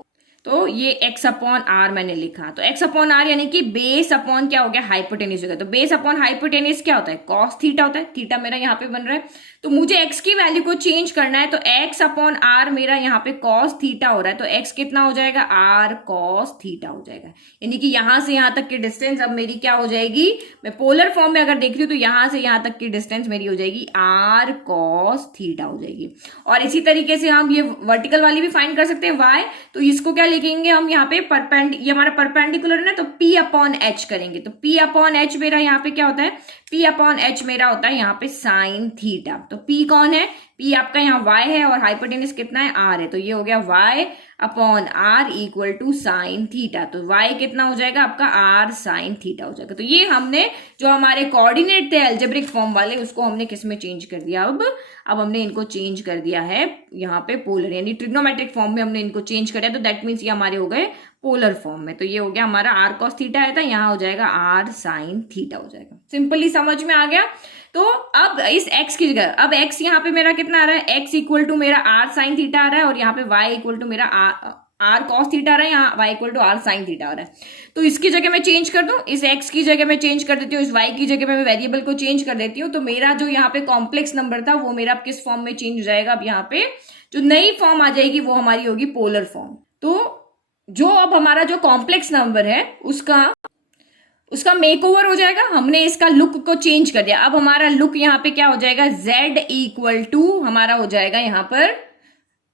तो ये x अपॉन आर मैंने लिखा, तो x अपॉन आर यानी कि बेस अपॉन क्या हो गया, हाइपोटेनिस हो गया। तो बेस अपॉन हाइपोटेनिस क्या होता है, कॉस थीटा होता है। थीटा मेरा यहाँ पे बन रहा है, तो मुझे x की वैल्यू को चेंज करना है, तो x अपॉन आर मेरा यहाँ पे कॉस थीटा हो रहा है, तो x कितना हो जाएगा, r कॉस थीटा हो जाएगा। यानी कि यहां से यहां तक की डिस्टेंस अब मेरी क्या हो जाएगी, मैं पोलर फॉर्म में अगर देख रही हूँ तो यहां से यहां तक की डिस्टेंस मेरी हो जाएगी r कॉस थीटा हो जाएगी। और इसी तरीके से हम ये वर्टिकल वाली भी फाइंड कर सकते हैं y, तो इसको क्या लिखेंगे हम यहाँ पे ये हमारा परपेंडिकुलर है ना, तो p अपॉन एच करेंगे। तो p अपॉन एच मेरा यहाँ पे क्या होता है, p अपॉन एच मेरा होता है यहाँ पे साइन थीटा। तो p कौन है, p आपका यहाँ y है और हाइपोटेनस कितना है, r है। तो ये हो गया y upon r equal to sine theta. तो y कितना हो जाएगा आपका, r साइन थीटा हो जाएगा। तो ये हमने जो हमारे कोऑर्डिनेट थे अलजेब्रिक फॉर्म वाले, उसको हमने किस में चेंज कर दिया, अब हमने इनको चेंज कर दिया है यहाँ पे पोलर, यानी ट्रिग्नोमेट्रिक फॉर्म में हमने इनको चेंज कर दिया। तो दैट मीन्स ये हमारे हो गए पोलर फॉर्म में। तो ये हो गया हमारा r cos थीटा आया था, यहाँ हो जाएगा r साइन थीटा हो जाएगा। सिंपली समझ में आ गया। तो अब इस x की जगह, अब x यहाँ पे मेरा कितना आ रहा है, x इक्वल टू मेरा r साइन थीटा आ रहा है, और यहाँ पे y इक्वल टू मेरा r cos थीटा आ रहा है, यहाँ y equal to r sine theta आ रहा है। तो इसकी जगह मैं चेंज कर दूं, इस x की जगह मैं चेंज कर देती हूँ, इस y की जगह मैं वेरिएबल को चेंज कर देती हूँ। तो मेरा जो यहाँ पे कॉम्प्लेक्स नंबर था वो मेरा किस फॉर्म में चेंज हो जाएगा, अब यहाँ पे जो नई फॉर्म आ जाएगी वो हमारी होगी पोलर फॉर्म। तो जो अब हमारा जो कॉम्प्लेक्स नंबर है उसका मेकओवर हो जाएगा, हमने इसका लुक को चेंज कर दिया। अब हमारा लुक यहाँ पे क्या हो जाएगा, z इक्वल टू हमारा हो जाएगा यहाँ पर,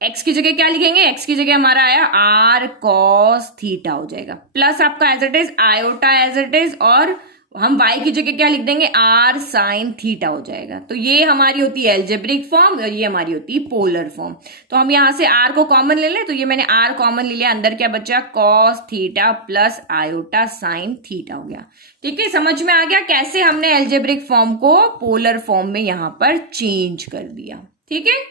x की जगह क्या लिखेंगे, x की जगह हमारा आया r cos थीटा हो जाएगा, प्लस आपका as it is iota as it is, और हम y की जगह क्या लिख देंगे, r साइन थीटा हो जाएगा। तो ये हमारी होती है एल्जेब्रिक फॉर्म और ये हमारी होती है पोलर फॉर्म। तो हम यहां से r को कॉमन ले लें, तो ये मैंने r कॉमन ले लिया, अंदर क्या बचा, cos theta plus iota sine theta हो गया। ठीक है, समझ में आ गया कैसे हमने एल्जेब्रिक फॉर्म को पोलर फॉर्म में यहां पर चेंज कर दिया। ठीक है,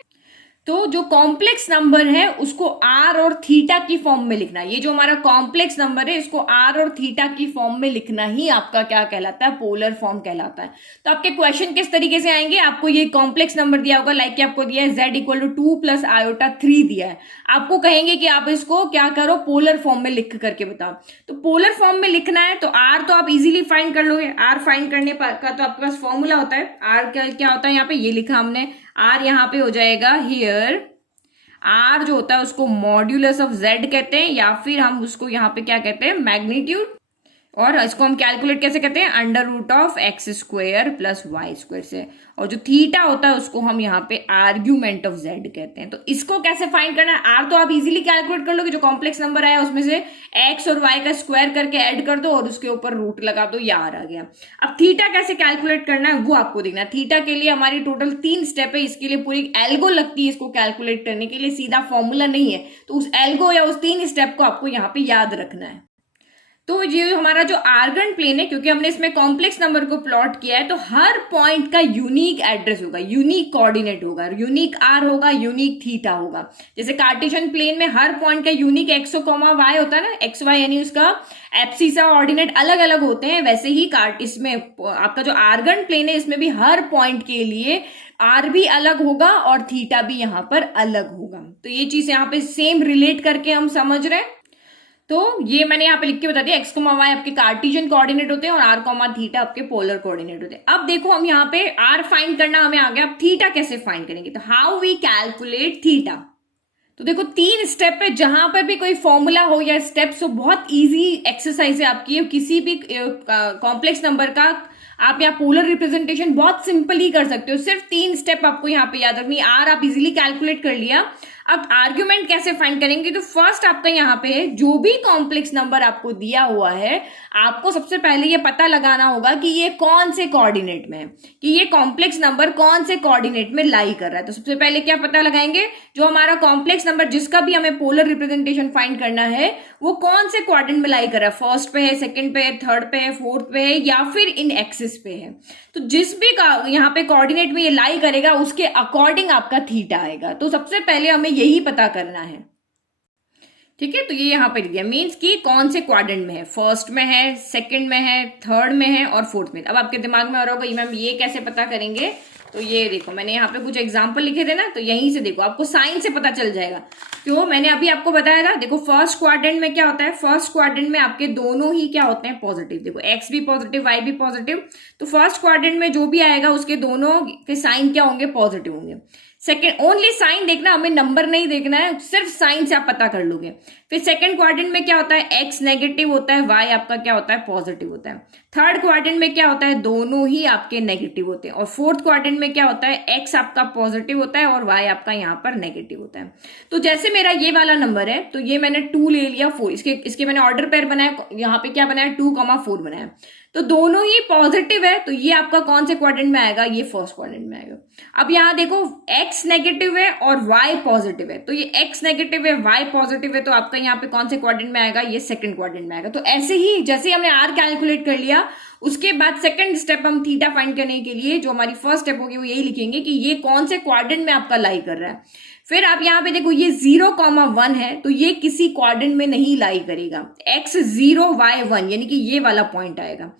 तो जो कॉम्प्लेक्स नंबर है उसको r और थीटा की फॉर्म में लिखना। ये जो हमारा कॉम्प्लेक्स नंबर है इसको r और थीटा की फॉर्म में लिखना ही आपका क्या कहलाता है, पोलर फॉर्म कहलाता है। तो आपके क्वेश्चन किस तरीके से आएंगे, आपको ये कॉम्प्लेक्स नंबर दिया होगा, लाइक आपको दिया है z equal to 2 plus iota 3 दिया है, आपको कहेंगे कि आप इसको क्या करो, पोलर फॉर्म में लिख करके बताओ। तो पोलर फॉर्म में लिखना है तो r तो आप इजीली फाइंड कर लोगे, r फाइंड करने का तो आपके पास फॉर्मूला होता है। r क्या होता है, यहाँ पे ये लिखा हमने, r यहाँ पे हो जाएगा हियर, r जो होता है उसको मॉड्यूलस ऑफ z कहते हैं, या फिर हम उसको यहाँ पे क्या कहते हैं, मैग्नीट्यूड, और इसको हम कैलकुलेट कैसे करते हैं, under root of x square plus y square से, और जो थीटा होता है उसको हम यहाँ पे आर्ग्यूमेंट ऑफ z कहते हैं। तो इसको कैसे फाइंड करना है, r तो आप इजीली कैलकुलेट कर लोगे, जो कॉम्प्लेक्स नंबर आया उसमें से x और y का स्क्वायर करके ऐड कर दो और उसके ऊपर रूट लगा दो, ये r आ गया। अब थीटा कैसे कैलकुलेट करना है वो आपको देखना है। थीटा के लिए हमारी टोटल 3 स्टेप है, इसके लिए पूरी एल्गो लगती है इसको कैलकुलेट करने के लिए, सीधा फॉर्मूला नहीं है। तो उस एल्गो या उस 3 स्टेप को आपको यहाँ पे याद रखना है। तो ये हमारा जो आर्गन प्लेन है, क्योंकि हमने इसमें कॉम्प्लेक्स नंबर को प्लॉट किया है, तो हर पॉइंट का यूनिक एड्रेस होगा, यूनिक कोऑर्डिनेट होगा, यूनिक r होगा, यूनिक थीटा होगा। जैसे कार्टेशियन प्लेन में हर पॉइंट का यूनिक x y होता है ना, एक्स वाई यानी उसका एब्सिसा ऑर्डिनेट अलग अलग होते हैं, वैसे ही इसमें आपका जो आर्गन प्लेन है इसमें भी हर पॉइंट के लिए r भी अलग होगा और थीटा भी यहाँ पर अलग होगा। तो ये चीज यहाँ पे सेम रिलेट करके हम समझ रहे हैं। तो ये मैंने यहाँ पे लिख के बता दिया, x, y आपके कार्टेशियन कोऑर्डिनेट होते हैं और r, थीटा आपके पोलर कोऑर्डिनेट होते हैं। अब देखो हम यहाँ पे r फाइंड करना हमें आ गया, अब थीटा कैसे फाइंड करेंगे, तो हाउ वी कैलकुलेट थीटा। तो देखो 3 स्टेप है, जहां पर भी कोई फॉर्मूला हो या स्टेप्स हो, बहुत इजी एक्सरसाइज है आपकी, किसी भी कॉम्प्लेक्स नंबर का आप यहाँ पोलर रिप्रेजेंटेशन बहुत सिंपली कर सकते हो। सिर्फ 3 स्टेप आपको यहाँ पे याद रखनी, r आप इजीली कैलकुलेट कर लिया, अब आर्ग्यूमेंट कैसे फाइंड करेंगे, तो फर्स्ट आपका यहाँ पे है जो भी कॉम्प्लेक्स नंबर आपको दिया हुआ है, आपको सबसे पहले ये पता लगाना होगा कि ये कौन से कोऑर्डिनेट में है, कि ये कॉम्प्लेक्स नंबर कौन से कोऑर्डिनेट में लाई कर रहा है। तो सबसे पहले क्या पता लगाएंगे, जो हमारा कॉम्प्लेक्स नंबर जिसका भी हमें पोलर रिप्रेजेंटेशन फाइंड करना है वो कौन से क्वाड्रेंट में लाई कर रहा है, फर्स्ट पे है, सेकंड पे है, थर्ड पे है, फोर्थ पे है या फिर इन एक्सिस पे है। तो जिस भी यहाँ पे कोऑर्डिनेट में ये लाई करेगा उसके अकॉर्डिंग आपका थीटा आएगा। तो सबसे पहले हमें यही पता करना है, ठीक है। तो ये यहाँ पे लिख दिया, मीन्स कि कौन से क्वाड्रेंट में है, फर्स्ट में है, सेकंड में है, थर्ड में है और फोर्थ में। अब आपके दिमाग में आ रहा होगा मैम ये कैसे पता करेंगे, तो ये देखो मैंने यहाँ पे कुछ एग्जाम्पल लिखे थे ना, तो यहीं से देखो आपको साइन से पता चल जाएगा। क्यों, मैंने अभी आपको बताया था, देखो फर्स्ट क्वाड्रेंट में क्या होता है, फर्स्ट क्वाड्रेंट में आपके दोनों ही क्या होते हैं, पॉजिटिव। देखो एक्स भी पॉजिटिव, वाई भी पॉजिटिव, तो फर्स्ट क्वाड्रेंट में जो भी आएगा उसके दोनों के साइन क्या होंगे, पॉजिटिव होंगे। सेकेंड ओनली साइन देखना, हमें नंबर नहीं देखना है, सिर्फ साइन से आप पता कर लोगे। फिर सेकंड क्वाड्रेंट में क्या होता है, एक्स नेगेटिव होता है, वाई आपका क्या होता है, पॉजिटिव होता है। थर्ड क्वाड्रेंट में क्या होता है, दोनों ही आपके नेगेटिव होते हैं। और फोर्थ क्वाड्रेंट में क्या होता है, एक्स आपका पॉजिटिव होता है और वाई आपका यहाँ पर नेगेटिव होता है। तो जैसे मेरा ये वाला नंबर है, तो ये मैंने 2 ले लिया, 4, इसके मैंने ऑर्डर पेयर बनाया, यहाँ पे क्या बनाया, 2,4 बनाया, तो दोनों ही पॉजिटिव है, तो ये आपका कौन से क्वाड्रेंट में आएगा, ये फर्स्ट क्वाड्रेंट में आएगा। अब यहाँ देखो x नेगेटिव है और y पॉजिटिव है, तो ये x नेगेटिव है, y पॉजिटिव है, तो आपका यहाँ पे कौन से क्वाड्रेंट में आएगा, ये सेकंड क्वाड्रेंट में आएगा। तो ऐसे ही जैसे हमने r कैलकुलेट कर लिया, उसके बाद सेकंड स्टेप हम थीटा फाइंड करने के लिए जो हमारी फर्स्ट स्टेप होगी वो यही लिखेंगे कि ये कौन से क्वाड्रेंट में आपका लाई कर रहा है। फिर आप यहाँ पे देखो ये 0,1 है, तो ये किसी क्वाड्रेंट में नहीं लाई करेगा, x 0 y 1 यानी कि ये वाला पॉइंट आएगा।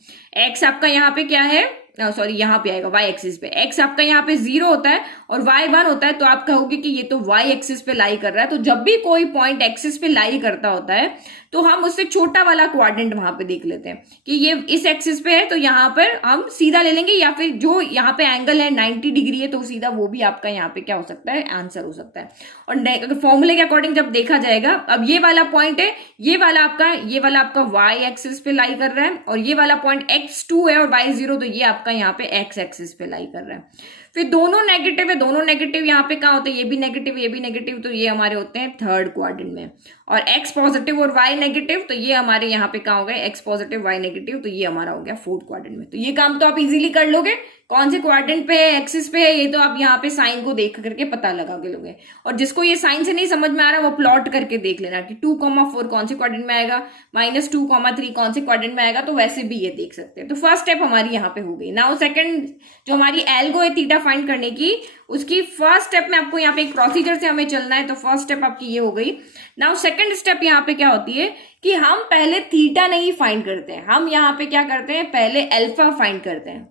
x आपका यहाँ पे क्या है, सॉरी यहाँ पे आएगा y एक्सिस पे, x आपका यहाँ पे 0 होता है और y 1 होता है, तो आप कहोगे कि ये तो y एक्सिस पे लाई कर रहा है। तो जब भी कोई पॉइंट एक्सिस पे लाई करता होता है तो हम उससे छोटा वाला क्वाड्रेंट वहां पे देख लेते हैं कि ये इस एक्सिस पे है, तो यहाँ पर हम सीधा ले लेंगे, या फिर जो यहाँ पे एंगल है 90 डिग्री है तो सीधा वो भी आपका यहाँ पे क्या हो सकता है, आंसर हो सकता है। और अगर फॉर्मूले के अकॉर्डिंग जब देखा जाएगा, अब ये वाला पॉइंट है, ये वाला आपका y एक्सिस पे लाई कर रहा है, और ये वाला पॉइंट x2 है और y 0, तो ये आपका यहाँ पे x एक्सिस पे लाई कर रहा है। फिर दोनों नेगेटिव है, दोनों नेगेटिव यहाँ पे कहाँ होते हैं, ये भी नेगेटिव, ये भी नेगेटिव, तो ये हमारे होते हैं थर्ड क्वाड्रेंट में। और x पॉजिटिव और y नेगेटिव, तो ये हमारे यहाँ पे कहाँ हो गए, x पॉजिटिव y नेगेटिव, तो ये हमारा हो गया फोर्थ क्वाड्रेंट में। तो ये काम तो आप इजीली कर लोगे, कौन से क्वाड्रेंट पे है, एक्सिस पे है, ये तो आप यहाँ पे साइन को देख करके पता लगा के लोगे। और जिसको ये साइन से नहीं समझ में आ रहा वो प्लॉट करके देख लेना कि 2,4 कौन से क्वाड्रेंट में आएगा, -2,3 कौन से क्वाड्रेंट में आएगा, तो वैसे भी ये देख सकते हैं। तो फर्स्ट स्टेप हमारी यहाँ पे हो गई। नाउ सेकंड जो हमारी एल्गो है थीटा फाइंड करने की, उसकी फर्स्ट स्टेप में आपको यहाँ पे एक प्रोसीजर से हमें चलना है, तो फर्स्ट स्टेप आपकी ये हो गई। नाउ सेकंड स्टेप यहाँ पे क्या होती है कि हम पहले थीटा नहीं फाइंड करते हैं, हम यहाँ पे क्या करते हैं, पहले अल्फा फाइंड करते हैं।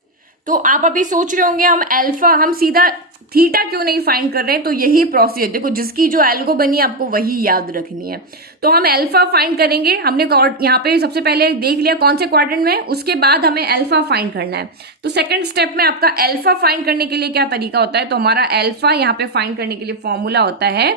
तो आप अभी सोच रहे होंगे हम सीधा थीटा क्यों नहीं फाइंड कर रहे हैं, तो यही प्रोसीजर देखो, जिसकी जो एल्गो बनी है आपको वही याद रखनी है। तो हम अल्फा फाइंड करेंगे, हमने यहाँ पे सबसे पहले देख लिया कौन से क्वाड्रेंट में, उसके बाद हमें अल्फा फाइंड करना है। तो सेकंड स्टेप में आपका अल्फा फाइंड करने के लिए क्या तरीका होता है, तो हमारा अल्फा यहाँ पे फाइंड करने के लिए फॉर्मूला होता है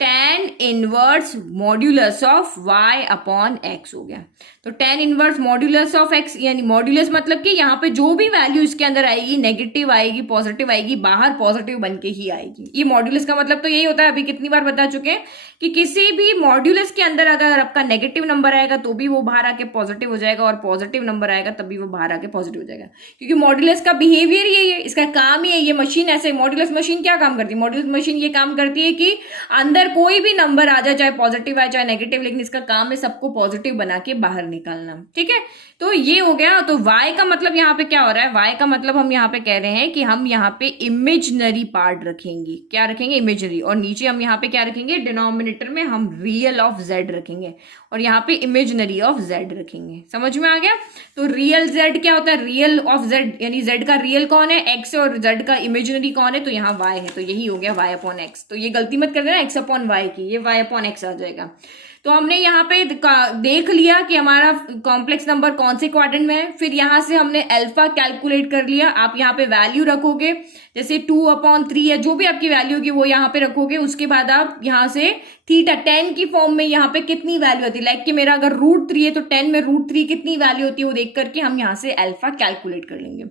tan inverse modulus of y upon x हो गया। तो tan inverse modulus of x, यानी मॉड्यूलस मतलब कि यहाँ पे जो भी वैल्यू इसके अंदर आएगी, नेगेटिव आएगी, पॉजिटिव आएगी, बाहर पॉजिटिव बन के ही आएगी। ये मॉड्यूलस का मतलब तो यही होता है, अभी कितनी बार बता चुके हैं कि किसी भी मॉड्यूलस के अंदर अगर आपका नेगेटिव नंबर आएगा तो भी वो बाहर आके पॉजिटिव हो जाएगा, और पॉजिटिव नंबर आएगा तभी वो बाहर आके पॉजिटिव हो जाएगा। क्योंकि मॉड्यूलस का बिहेवियर यही है, इसका काम ही है, ये मशीन ऐसे, मॉड्यूलस मशीन क्या काम करती है, मॉड्यूलस मशीन ये काम करती है कि अंदर कोई भी नंबर आ जाए, चाहे पॉजिटिव आए चाहे नेगेटिव, लेकिन इसका काम है सबको पॉजिटिव बना के बाहर निकालना, ठीक है। तो ये हो गया। तो y का मतलब यहाँ पे क्या हो रहा है, y का मतलब हम यहाँ पे कह रहे हैं कि हम यहाँ पे इमेजिनरी पार्ट रखेंगे, क्या रखेंगे, इमेजिनरी, और नीचे हम यहाँ पे क्या रखेंगे, डिनोमिनेटर में हम रियल ऑफ z रखेंगे, और यहाँ पे इमेजिनरी ऑफ z रखेंगे। समझ में आ गया। तो रियल z क्या होता है, रियल ऑफ z, यानी z का रियल कौन है, x, और z का इमेजिनरी कौन है, तो यहाँ y है, तो यही हो गया y अपॉन x। तो ये गलती मत कर देना x अपॉन y की, ये y अपॉन x आ जाएगा। तो हमने यहाँ पे देख लिया कि हमारा कॉम्प्लेक्स नंबर कौन से क्वाड्रेंट में है, फिर यहाँ से हमने अल्फा कैलकुलेट कर लिया। आप यहाँ पे वैल्यू रखोगे, जैसे 2/3 या जो भी आपकी वैल्यू होगी वो यहाँ पे रखोगे। उसके बाद आप यहाँ से थीटा 10 की फॉर्म में यहाँ पे कितनी वैल्यू होती है, लाइक कि मेरा अगर √3 है तो 10 में √3 कितनी वैल्यू होती है वो देख करके हम यहाँ से अल्फा कैलकुलेट कर लेंगे।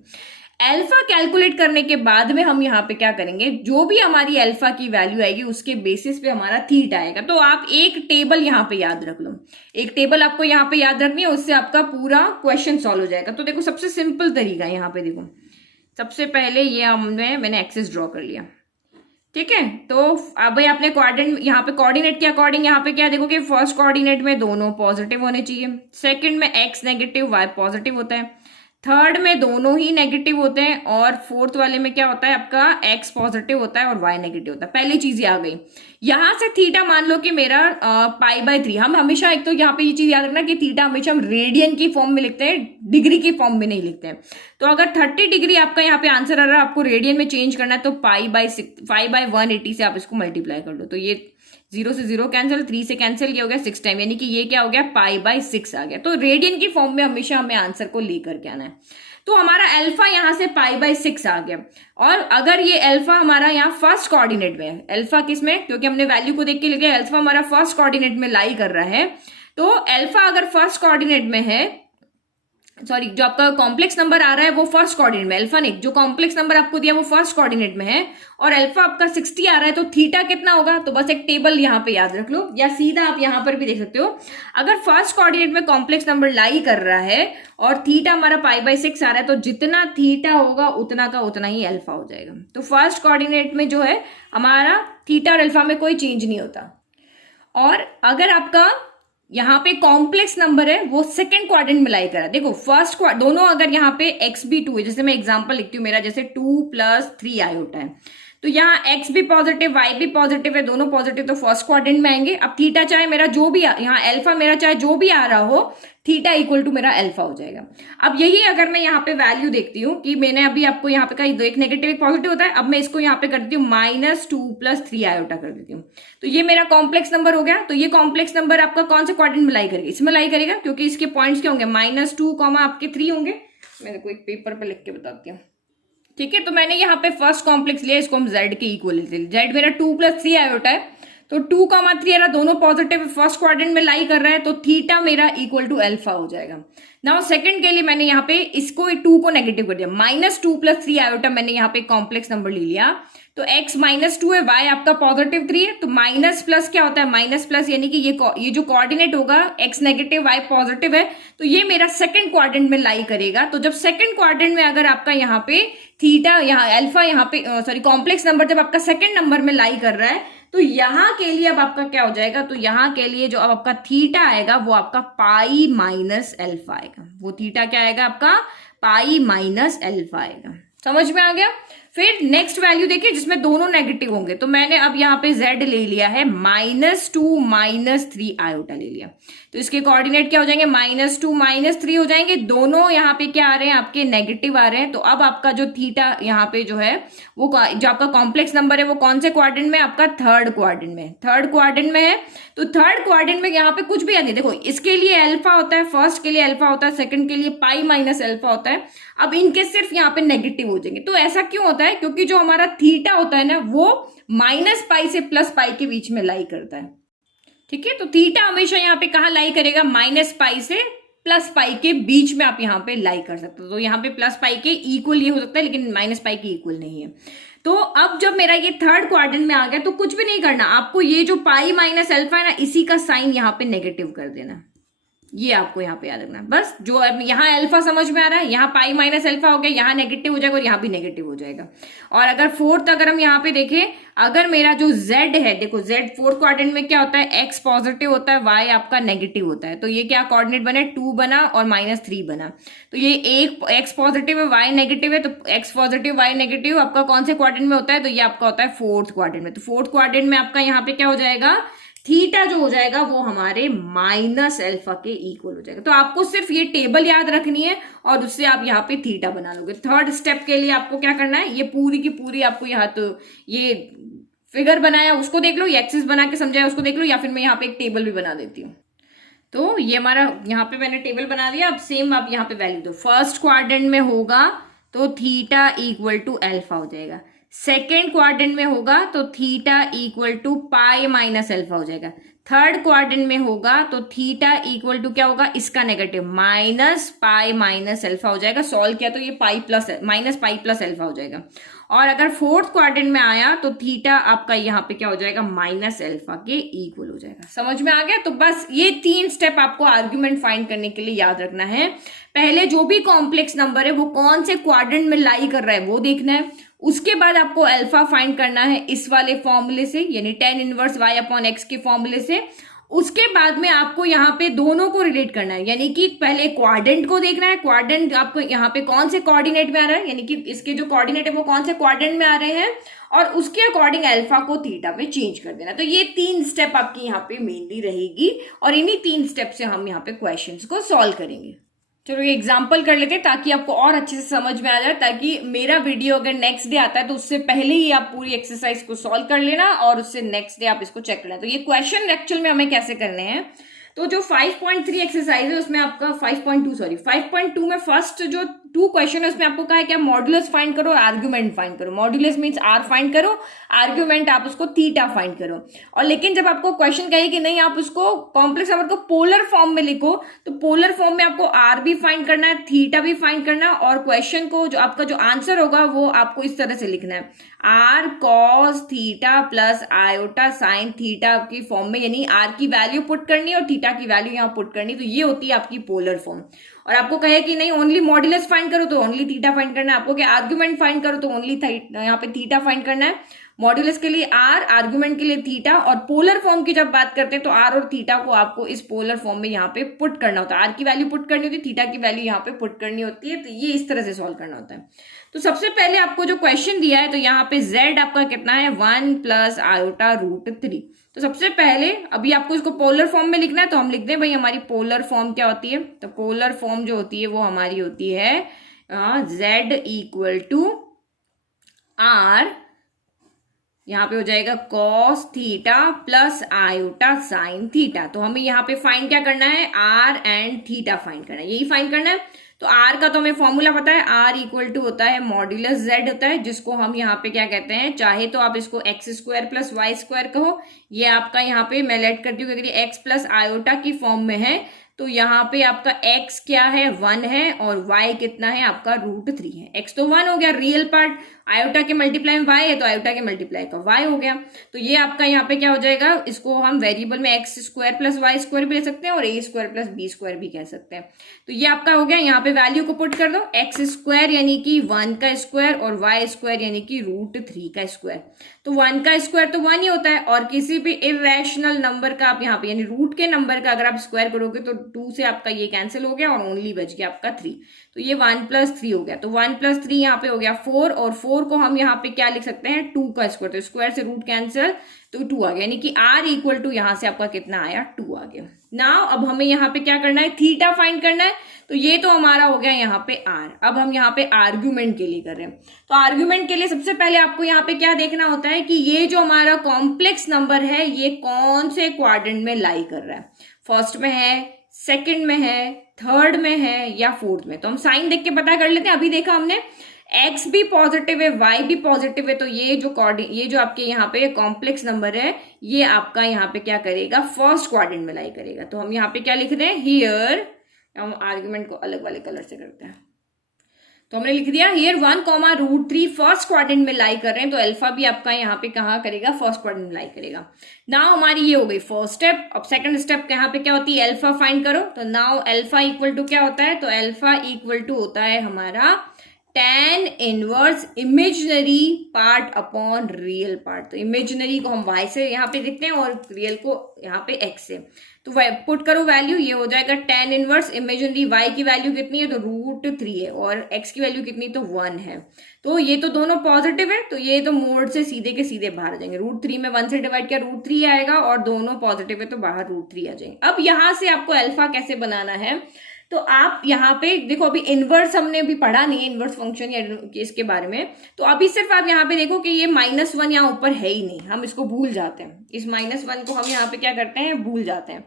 अल्फा कैलकुलेट करने के बाद में हम यहाँ पे क्या करेंगे, जो भी हमारी अल्फा की वैल्यू आएगी उसके बेसिस पे हमारा थीटा आएगा। तो आप एक टेबल यहाँ पे याद रख लो, एक टेबल आपको यहाँ पे याद रखनी है, उससे आपका पूरा क्वेश्चन सॉल्व हो जाएगा। तो देखो सबसे सिंपल तरीका है, यहाँ पे देखो सबसे पहले ये मैंने एक्सिस ड्रॉ कर लिया, ठीक है। तो अब भाई आपने कोऑर्डिनेट, यहाँ पे कोऑर्डिनेट के अकॉर्डिंग यहाँ पे क्या देखो कि फर्स्ट कोऑर्डिनेट में दोनों पॉजिटिव होने चाहिए, सेकंड में एक्स नेगेटिव वाई पॉजिटिव होता है, थर्ड में दोनों ही नेगेटिव होते हैं, और फोर्थ वाले में क्या होता है आपका एक्स पॉजिटिव होता है और वाई नेगेटिव होता है। पहली चीज ये आ गई। यहां से थीटा मान लो कि मेरा π/3, हम हमेशा एक तो यहाँ पे ये चीज याद रखना कि थीटा हमेशा हम रेडियन की फॉर्म में लिखते हैं, डिग्री की फॉर्म में नहीं लिखते हैं। तो अगर 30 डिग्री आपका यहाँ पे आंसर आ रहा है, आपको रेडियन में चेंज करना है, तो π/180 से आप इसको मल्टीप्लाई कर लो। तो ये 0 से 0 कैंसिल, 3 से कैंसिल, ये हो गया 6 टाइम, यानी कि ये क्या हो गया π/6 आ गया। तो रेडियन की फॉर्म में हमेशा हमें आंसर को लेकर के आना है। तो हमारा अल्फा यहां से π/6 आ गया। और अगर ये अल्फा हमारा यहाँ फर्स्ट कोऑर्डिनेट में है, अल्फा किस में, क्योंकि हमने वैल्यू को देख के लिखा है, अल्फा हमारा फर्स्ट कोऑर्डिनेट में लाई कर रहा है। तो अल्फा अगर फर्स्ट कोऑर्डिनेट में है, सॉरी जो आपका कॉम्प्लेक्स नंबर आ रहा है वो फर्स्ट कोऑर्डिनेट में, अल्फा नहीं, जो कॉम्प्लेक्स नंबर आपको दिया वो फर्स्ट कोऑर्डिनेट में है, और अल्फा आपका 60 आ रहा है, तो थीटा कितना होगा, तो बस एक टेबल यहाँ पे याद रख लो, या सीधा आप यहाँ पर भी देख सकते हो। अगर फर्स्ट कोऑर्डिनेट में कॉम्प्लेक्स नंबर लाई कर रहा है और थीटा हमारा π/6 आ रहा है, तो जितना थीटा होगा उतना का उतना ही अल्फा हो जाएगा। तो फर्स्ट कोऑर्डिनेट में जो है हमारा थीटा और अल्फा में कोई चेंज नहीं होता। और अगर आपका यहाँ पे कॉम्प्लेक्स नंबर है वो सेकंड क्वाड्रेंट में लाई करा, देखो फर्स्ट दोनों अगर यहाँ पे x भी 2 है, जैसे मैं एग्जांपल लिखती हूँ, मेरा जैसे 2 + 3 आयोटा है, तो यहाँ x भी पॉजिटिव y भी पॉजिटिव है, दोनों पॉजिटिव, तो फर्स्ट क्वाड्रेंट में आएंगे। अब थीटा चाहे मेरा जो भी यहाँ अल्फा मेरा चाहे जो भी आ रहा हो, थीटा इक्वल टू मेरा अल्फा हो जाएगा। अब यही अगर मैं यहाँ पे वैल्यू देखती हूँ कि मैंने अभी आपको यहाँ पे कहा एक नेगेटिव एक पॉजिटिव होता है, अब मैं इसको यहाँ पे कर देती हूँ -2 + 3 आयोटा कर देती हूँ, तो ये मेरा कॉम्प्लेक्स नंबर हो गया। तो ये कॉम्प्लेक्स नंबर आपका कौन से क्वाड्रेंट में लाई करेगा, इसमें लाई करेगा, क्योंकि इसके पॉइंट्स क्या होंगे, -2, आपके 3 होंगे। मैं देखो एक पेपर पे लिख के बताती हूँ, ठीक है। तो मैंने यहाँ पे फर्स्ट कॉम्प्लेक्स लिया, इसको हम z के इक्वल लेते हैं, z मेरा 2 + 3 आयोटा है, तो 2, 3 दोनों पॉजिटिव फर्स्ट क्वाड्रेंट में लाई कर रहा है, तो थीटा मेरा इक्वल टू अल्फा हो जाएगा। नाउ सेकंड के लिए मैंने यहाँ पे इसको 2 को नेगेटिव कर दिया, -2 + 3 आयोटा मैंने यहाँ पे कॉम्प्लेक्स नंबर ले लिया, तो x -2 है, y आपका पॉजिटिव 3 है, तो माइनस प्लस क्या होता है, माइनस प्लस, यानी कि ये जो कोऑर्डिनेट होगा x नेगेटिव y पॉजिटिव है, तो ये मेरा सेकंड क्वाड्रेंट में लाई करेगा। तो जब सेकंड क्वाड्रेंट में अगर आपका यहाँ पे थीटा, यहाँ अल्फा, यहाँ पे सॉरी कॉम्प्लेक्स नंबर जब आपका सेकंड नंबर में लाई कर रहा है, तो यहाँ के लिए अब आपका क्या हो जाएगा, तो यहाँ के लिए जो अब आपका थीटा आएगा वो आपका π-अल्फा आएगा, वो थीटा क्या आएगा आपका π-अल्फा आएगा। समझ में आ गया। फिर नेक्स्ट वैल्यू देखिए जिसमें दोनों नेगेटिव होंगे, तो मैंने अब यहाँ पे z ले लिया है, -2 - 3 आयोटा ले लिया, तो इसके कोऑर्डिनेट क्या हो जाएंगे, -2 - 3 हो जाएंगे, दोनों यहाँ पे क्या आ रहे हैं आपके नेगेटिव आ रहे हैं। तो अब आपका जो थीटा यहाँ पे जो है वो जो आपका कॉम्प्लेक्स नंबर है वो कौन से क्वाड्रेंट में, आपका थर्ड क्वाड्रेंट में, थर्ड क्वाड्रेंट में है। तो थर्ड क्वाड्रेंट में यहाँ पे कुछ भी याद नहीं, देखो इसके लिए अल्फा होता है, फर्स्ट के लिए अल्फा होता है, सेकंड के लिए π-अल्फा होता है, अब इनके सिर्फ यहाँ पे नेगेटिव हो जाएंगे। तो ऐसा क्यों होता है, क्योंकि जो हमारा थीटा होता है ना वो -π से +π के बीच में लाई करता है, ठीक है। तो थीटा हमेशा यहाँ पे कहाँ लाई करेगा, -π से +π के बीच में आप यहाँ पे लाई कर सकते हो। तो यहाँ पे +π के इक्वल ये हो सकता है, लेकिन -π के इक्वल नहीं है। तो अब जब मेरा ये थर्ड क्वाड्रेंट में आ गया, तो कुछ भी नहीं करना आपको, ये जो π-अल्फा है ना, इसी का साइन यहाँ पे नेगेटिव कर देना, ये आपको यहाँ पे याद रखना। बस जो यहाँ अल्फा समझ में आ रहा है, यहाँ π-अल्फा हो गया, यहाँ नेगेटिव हो जाएगा और यहाँ भी नेगेटिव हो जाएगा। और अगर फोर्थ अगर हम यहाँ पे देखें, अगर मेरा जो z है, देखो z फोर्थ क्वाड्रेंट में क्या होता है, x पॉजिटिव होता है, y आपका नेगेटिव होता है, तो ये क्या कोऑर्डिनेट बने, 2 बना और -3 बना। तो ये एक x पॉजिटिव है, y नेगेटिव है, तो x पॉजिटिव y नेगेटिव आपका कौन से क्वाड्रेंट में होता है, तो ये आपका होता है फोर्थ क्वाड्रेंट में। तो फोर्थ क्वाड्रेंट में आपका यहाँ पे क्या हो जाएगा, थीटा जो हो जाएगा वो हमारे -अल्फा के इक्वल हो जाएगा। तो आपको सिर्फ ये टेबल याद रखनी है और उससे आप यहाँ पे थीटा बना लोगे। थर्ड स्टेप के लिए आपको क्या करना है, ये पूरी की पूरी आपको यहाँ तो ये फिगर बनाया उसको देख लो, ये एक्सिस बना के समझाया उसको देख लो, या फिर मैं यहाँ पे एक टेबल भी बना देती हूँ। तो ये हमारा यहाँ पे मैंने टेबल बना दिया। अब सेम आप यहाँ पे वैल्यू दो, फर्स्ट क्वाड्रेंट में होगा तो थीटा इक्वल टू अल्फा हो जाएगा, सेकेंड क्वाड्रेंट में होगा तो theta equal to pi minus alpha हो जाएगा। थर्ड क्वाड्रेंट में होगा तो थीटा इक्वल टू क्या होगा, इसका negative minus pi minus alpha हो जाएगा। सॉल्व किया तो ये pi plus minus pi plus alpha हो जाएगा। और अगर फोर्थ क्वाड्रेंट में आया तो थीटा आपका यहाँ पे क्या हो जाएगा, माइनस अल्फा के इक्वल हो जाएगा। समझ में आ गया? तो बस ये 3 स्टेप आपको आर्ग्यूमेंट फाइंड करने के लिए याद रखना है। पहले जो भी कॉम्प्लेक्स नंबर है वो कौन से क्वाड्रेंट में लाई कर रहा है वो देखना है। उसके बाद आपको अल्फा फाइंड करना है इस वाले फॉर्मूले से, यानी tan inverse y upon x के फॉर्मूले से। उसके बाद में आपको यहाँ पे दोनों को रिलेट करना है, यानी कि पहले क्वाड्रेंट को देखना है, क्वाड्रेंट आपको यहाँ पे कौन से कोऑर्डिनेट में आ रहा है, यानी कि इसके जो कोऑर्डिनेट है वो कौन से क्वाड्रेंट में आ रहे हैं, और उसके अकॉर्डिंग अल्फा को थीटा में चेंज कर देना। तो ये 3 स्टेप आपकी यहाँ पे मेनली रहेगी, और इन्हीं 3 स्टेप से हम यहाँ पे क्वेश्चंस को सॉल्व करेंगे। चलो ये एग्जाम्पल कर लेते हैं ताकि आपको और अच्छे से समझ में आ जाए, ताकि मेरा वीडियो अगर नेक्स्ट डे आता है तो उससे पहले ही आप पूरी एक्सरसाइज को सॉल्व कर लेना और उससे नेक्स्ट डे आप इसको चेक करना। तो ये क्वेश्चन एक्चुअल में हमें कैसे करने हैं, तो जो 5.3 एक्सरसाइज है उसमें आपका 5.2 में फर्स्ट जो 2 क्वेश्चन है उसमें आपको कहा है कि आप मॉड्यूलस फाइंड करो और आर्ग्यूमेंट फाइंड करो। मॉड्यूलस मींस आर फाइंड करो, आर्ग्यूमेंट आप उसको थीटा फाइंड करो। और लेकिन जब आपको क्वेश्चन कहे कि नहीं आप उसको कॉम्प्लेक्स नंबर को पोलर फॉर्म में लिखो, तो पोलर फॉर्म में आपको आर भी फाइंड करना है, थीटा भी फाइंड करना है, और क्वेश्चन को जो आपका जो आंसर होगा वो आपको इस तरह से लिखना है, r cos theta plus iota sine theta की फॉर्म में, यानी आर की वैल्यू पुट करनी है और थीटा की वैल्यू यहाँ पुट करनी। तो ये होती है आपकी पोलर फॉर्म। और आपको कहे कि नहीं ओनली मॉड्यूलस फाइंड करो तो ओनली थीटा फाइंड करना है, आपको क्या आर्ग्यूमेंट फाइंड करो तो ओनली यहाँ पे थीटा फाइंड करना है। मॉड्यूलस के लिए आर, आर्ग्यूमेंट के लिए थीटा, और पोलर फॉर्म की जब बात करते हैं तो आर और थीटा को आपको इस पोलर फॉर्म में यहाँ पे पुट करना होता है। आर की वैल्यू पुट करनी होती है, थीटा की वैल्यू यहाँ पे पुट करनी होती है। तो ये इस तरह से सॉल्व करना होता है। तो सबसे पहले आपको जो क्वेश्चन दिया है तो यहाँ पे z आपका कितना है, 1 प्लस आयोटा रूट 3। तो सबसे पहले अभी आपको इसको पोलर फॉर्म में लिखना है, तो हम लिख दें भाई हमारी पोलर फॉर्म क्या होती है। तो पोलर फॉर्म जो होती है वो हमारी होती है z इक्वल टू आर, यहाँ पे हो जाएगा cos theta plus iota sine theta. तो हमें यहाँ पे फाइंड क्या करना है, आर एंड थीटा फाइंड करना है, यही फाइंड करना है। तो आर का तो हमें फॉर्मूला पता है, आर इक्वल टू होता है मॉड्यूलस जेड होता है, जिसको हम यहाँ पे क्या कहते हैं, चाहे तो आप इसको x square plus y square कहो, ये आपका यहाँ पे मैं लेट करती हूँ क्योंकि एक्स प्लस आयोटा की फॉर्म में है। तो यहाँ पे आपका x क्या है, 1 है, और y कितना है आपका रूट 3 है। x तो 1 हो गया रियल पार्ट, आयोटा के मल्टीप्लाई में y है तो आयोटा के मल्टीप्लाई का y हो गया। तो ये आपका यहाँ पे क्या हो जाएगा, इसको हम वेरिएबल में x square plus y square भी ले सकते हैं और a square plus b square भी कह सकते हैं। तो ये आपका हो गया, यहाँ पे वैल्यू को पुट कर दो, एक्स स्क्वायर यानी कि 1 का स्क्वायर और वाई स्क्वायर यानी कि रूट 3 का स्क्वायर। तो 1 का स्क्वायर तो 1 ही होता है, और किसी भी इरेशनल नंबर का आप यहाँ पे यानी रूट के नंबर का अगर आप स्क्वायर करोगे तो 2 से आपका ये कैंसिल हो गया और ओनली बच गया आपका 3। तो ये 1 प्लस 3 हो गया। तो 1 प्लस 3 यहाँ पे हो गया 4, और 4 को हम यहाँ पे क्या लिख सकते हैं, 2 का स्क्वायर। तो स्क्वायर से रूट कैंसिल तो 2 आ गया, यानी कि r इक्वल टू यहाँ से आपका कितना आया, 2 आ गया। नाउ अब हमें यहाँ पे क्या करना है, थीटा फाइंड करना है। तो ये तो हमारा हो गया यहाँ पे r। अब हम यहाँ पे आर्ग्यूमेंट के लिए कर रहे हैं। तो आर्ग्यूमेंट के लिए सबसे पहले आपको यहाँ पे क्या देखना होता है कि ये जो हमारा कॉम्प्लेक्स नंबर है ये कौन से क्वाड्रेंट में लाई कर रहा है, फर्स्ट में है, सेकंड में है, थर्ड में है या फोर्थ में। तो हम साइन देख के पता कर लेते हैं। अभी देखा हमने x भी पॉजिटिव है, y भी पॉजिटिव है, तो ये जो आपके यहाँ पे कॉम्प्लेक्स नंबर है ये आपका यहाँ पे क्या करेगा, फर्स्ट क्वाड्रेंट में लाई करेगा। तो हम यहाँ पे क्या लिख रहे हैं, हियर, हम आर्ग्यूमेंट को अलग वाले कलर से करते हैं। तो हमने लिख दिया here 1 comma root 3 first quadrant में लाई कर रहे हैं, तो अल्फा भी आपका यहाँ पे कहाँ करेगा, फर्स्ट क्वाड्रेंट में लाई करेगा। नाउ हमारी ये हो गई फर्स्ट स्टेप। अब सेकंड स्टेप यहाँ पे क्या होती है, अल्फा फाइंड करो। तो नाउ अल्फा इक्वल टू क्या होता है, तो अल्फा इक्वल टू होता है हमारा tan inverse imaginary part upon real part. तो इमेजिनरी को हम y से यहाँ पे लिखते हैं और रियल को यहाँ पे x से। तो पुट करो वैल्यू, ये हो जाएगा tan इनवर्स इमेजिनरी y की वैल्यू कितनी है, तो रूट 3 है, और x की वैल्यू कितनी, तो 1 है। तो ये तो दोनों पॉजिटिव है, तो ये तो मोड से सीधे के सीधे बाहर आ जाएंगे। रूट 3 में 1 से डिवाइड किया रूट 3 आएगा, और दोनों पॉजिटिव है तो बाहर रूट 3 आ जाएंगे। अब यहाँ से आपको अल्फा कैसे बनाना है, तो आप यहाँ पे देखो, अभी इनवर्स हमने अभी पढ़ा नहीं है, इनवर्स फंक्शन या इसके बारे में। तो अभी सिर्फ आप यहाँ पे देखो कि ये -1 यहाँ ऊपर है ही नहीं, हम इसको भूल जाते हैं। इस -1 को हम यहाँ पे क्या करते हैं, भूल जाते हैं।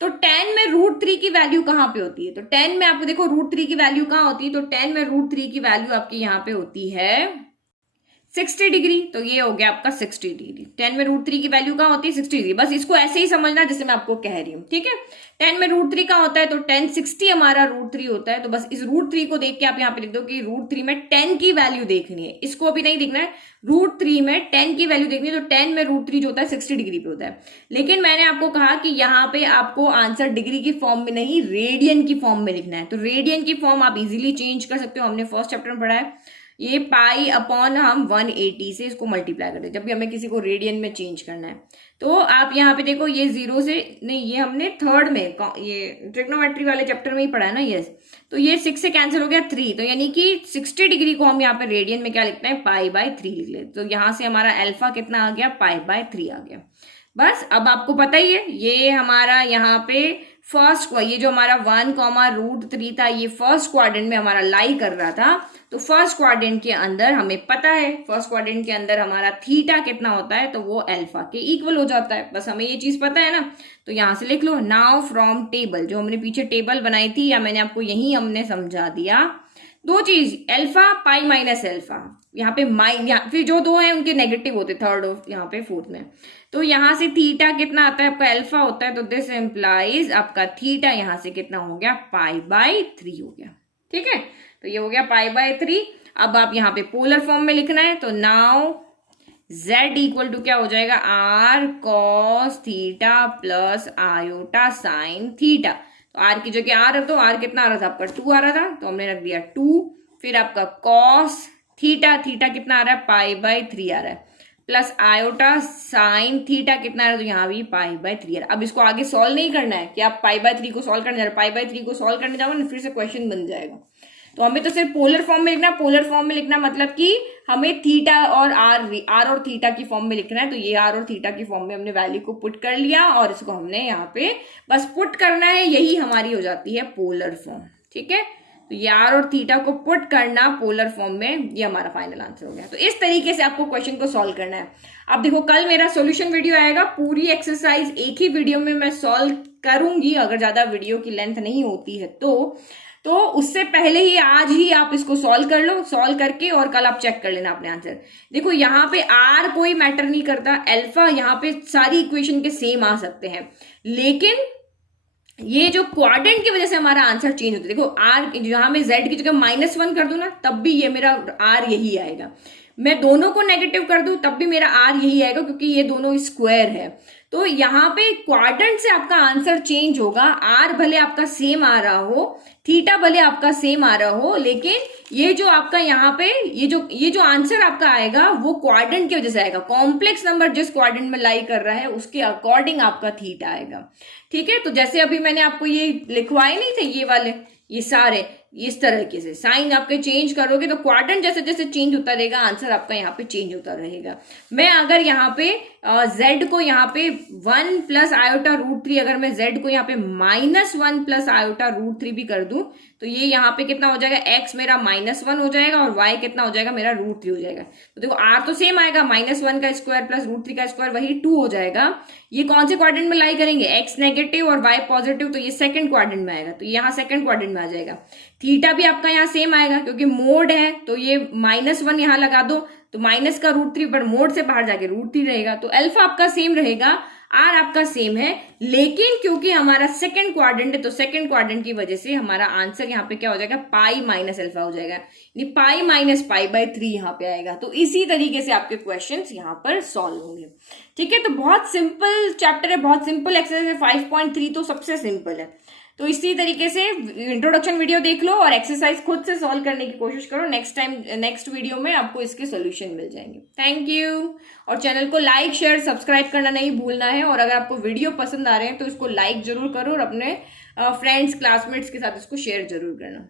तो tan में रूट 3 की वैल्यू कहाँ पे होती है, तो tan में आपको देखो रूट 3 की वैल्यू कहाँ होती है, तो tan में रूट 3 की वैल्यू आपकी यहाँ पे होती है 60 डिग्री, तो ये हो गया आपका 60 डिग्री। 10 में √3 की वैल्यू कहाँ होती है? 60 डिग्री। बस इसको ऐसे ही समझना जैसे मैं आपको कह रही हूँ, ठीक है। 10 में √3 कहाँ होता है? तो 10 60 हमारा √3 होता है। तो बस इस √3 को देख के आप यहाँ पे लिख दो कि √3 में 10 की वैल्यू देखनी है। इसको अभी नहीं देखना है, √3 में 10 की वैल्यू देखनी है। तो 10 में √3 जो होता है 60 डिग्री पे होता है। लेकिन मैंने आपको कहा कि यहाँ पे आपको आंसर डिग्री की फॉर्म में नहीं, रेडियन की फॉर्म में लिखना है। तो रेडियन की फॉर्म आप इजीली चेंज कर सकते हो, हमने फर्स्ट चैप्टर में पढ़ा है। ये पाई अपॉन हम 180 से इसको मल्टीप्लाई करते हैं जब भी हमें किसी को रेडियन में चेंज करना है। तो आप यहाँ पे देखो, ये 0 से नहीं, ये हमने थर्ड में ये ट्रिग्नोमेट्री वाले चैप्टर में ही पढ़ा है ना, यस। तो ये 6 से कैंसिल हो गया 3, तो यानी कि 60 डिग्री को हम यहाँ पे रेडियन में क्या लिखते हैं? π/3 लिख लेते। तो यहाँ से हमारा अल्फा कितना आ गया? π/3 आ गया। बस अब आपको पता ही है, ये हमारा यहाँ पे फर्स्ट, ये जो हमारा 1, था, ये फर्स्ट क्वाड्रेंट में हमारा लाई कर रहा था। तो फर्स्ट क्वाड्रेंट के अंदर हमें पता है, फर्स्ट क्वाड्रेंट के अंदर हमारा थीटा कितना होता है? तो वो अल्फा के इक्वल हो जाता है। बस हमें ये चीज पता है ना, तो यहां से लिख लो। नाउ फ्रॉम टेबल, जो हमने पीछे टेबल बनाई थी या मैंने आपको यही हमने समझा दिया, दो चीज, अल्फा पाई माइनस अल्फा, यहाँ पे फिर जो दो है उनके नेगेटिव होते, थर्ड और यहाँ पे फोर्थ में। तो यहाँ से थीटा कितना आता है? आपका अल्फा होता है। तो दिस एम्प्लाइज आपका थीटा यहाँ से कितना हो गया? π/3 हो गया, ठीक है। तो ये हो गया π/3। अब आप यहाँ पे पोलर फॉर्म में लिखना है। तो नाउ z इक्वल टू क्या हो जाएगा? r cos theta plus iota sine theta. तो r की जगह r है, तो r कितना आ रहा था आपका? 2 आ रहा था, तो हमने रख दिया 2। फिर आपका cos थीटा, थीटा कितना आ रहा है? π/3 आ रहा है, प्लस आयोटा साइन थीटा कितना आ रहा है? तो यहाँ भी π/3 आ रहा है। अब इसको आगे सॉल्व नहीं करना है कि आप π/3 को सॉल्व करने जा रहे हो। π/3 को सॉल्व करने जाओगे ना, फिर से क्वेश्चन बन जाएगा। तो हमें तो सिर्फ पोलर फॉर्म में लिखना। पोलर फॉर्म में लिखना मतलब कि हमें थीटा और आर और थीटा की फॉर्म में लिखना है। तो ये आर और थीटा की फॉर्म में हमने वैल्यू को पुट कर लिया और इसको हमने यहाँ पे बस पुट करना है, यही हमारी हो जाती है पोलर फॉर्म, ठीक है। तो ये आर और थीटा को पुट करना पोलर फॉर्म में, ये हमारा फाइनल आंसर हो गया। तो इस तरीके से आपको क्वेश्चन को सॉल्व करना है। अब देखो, कल मेरा सॉल्यूशन वीडियो आएगा, पूरी एक्सरसाइज एक ही वीडियो में मैं सॉल्व करूंगी, अगर ज्यादा वीडियो की लेंथ नहीं होती है तो उससे पहले ही आज ही आप इसको सॉल्व कर लो। सॉल्व करके और कल आप चेक कर लेना अपने आंसर। देखो यहाँ पे आर कोई मैटर नहीं करता, अल्फा यहाँ पे सारी इक्वेशन के सेम आ सकते हैं, लेकिन ये जो क्वाड्रेंट की वजह से हमारा आंसर चेंज होता है। देखो आर, जहां मैं जेड की जगह -1 कर दूं ना, तब भी ये मेरा आर यही आएगा। मैं दोनों को नेगेटिव कर दूं तब भी मेरा आर यही आएगा, क्योंकि ये दोनों स्क्वायर है। तो यहाँ पे क्वाड्रेंट से आपका आंसर चेंज होगा। आर भले आपका सेम आ रहा हो, थीटा भले आपका सेम आ रहा हो, लेकिन ये जो आपका यहाँ पे ये जो आंसर आपका आएगा वो क्वाड्रेंट की वजह से आएगा। कॉम्प्लेक्स नंबर जिस क्वाड्रेंट में लाई कर रहा है उसके अकॉर्डिंग आपका थीटा आएगा, ठीक है। तो जैसे अभी मैंने आपको ये लिखवाए नहीं थे, ये वाले, ये सारे इस तरीके से साइन आपके चेंज करोगे तो क्वाड्रेंट जैसे जैसे चेंज होता रहेगा, आंसर आपका यहाँ पे चेंज होता रहेगा। मैं अगर यहाँ पे z को यहाँ पे 1 प्लस आयोटा √3, अगर मैं z को यहाँ पे -1 प्लस आयोटा √3 भी कर दूं, तो ये यहाँ पे कितना हो जाएगा? x मेरा -1 हो जाएगा और y कितना हो जाएगा? मेरा √3 हो जाएगा। तो देखो r तो सेम आएगा, -1 का स्क्वायर प्लस √3 का स्क्वायर वही 2 हो जाएगा। ये कौन से क्वाड्रेंट में लाई करेंगे? x नेगेटिव और y पॉजिटिव, तो ये सेकंड क्वाड्रेंट में आएगा, तो यहाँ सेकंड क्वाड्रेंट में आ जाएगा। थीटा भी आपका यहाँ सेम आएगा, क्योंकि मोड है, तो ये -1 यहाँ लगा दो, तो माइनस का √3 पर मोड से बाहर जाके √3 रहेगा। तो अल्फा आपका सेम रहेगा, आर आपका सेम है, लेकिन क्योंकि हमारा सेकंड क्वाड्रेंट है तो सेकंड क्वाड्रेंट की वजह से हमारा आंसर यहाँ पे क्या हो जाएगा? पाई माइनस अल्फा हो जाएगा, यानी पाई माइनस π/3 यहाँ पे आएगा। तो इसी तरीके से आपके क्वेश्चंस यहाँ पर सॉल्व होंगे, ठीक है। तो बहुत सिंपल चैप्टर है, बहुत सिंपल एक्सरसाइज है। 5.3 तो सबसे सिंपल है। तो इसी तरीके से इंट्रोडक्शन वीडियो देख लो और एक्सरसाइज खुद से सॉल्व करने की कोशिश करो। नेक्स्ट वीडियो में आपको इसके सॉल्यूशन मिल जाएंगे। Thank you. और चैनल को लाइक शेयर सब्सक्राइब करना नहीं भूलना है। और अगर आपको वीडियो पसंद आ रहे हैं तो इसको लाइक जरूर करो और अपने फ्रेंड्स क्लासमेट्स के साथ इसको शेयर जरूर करना।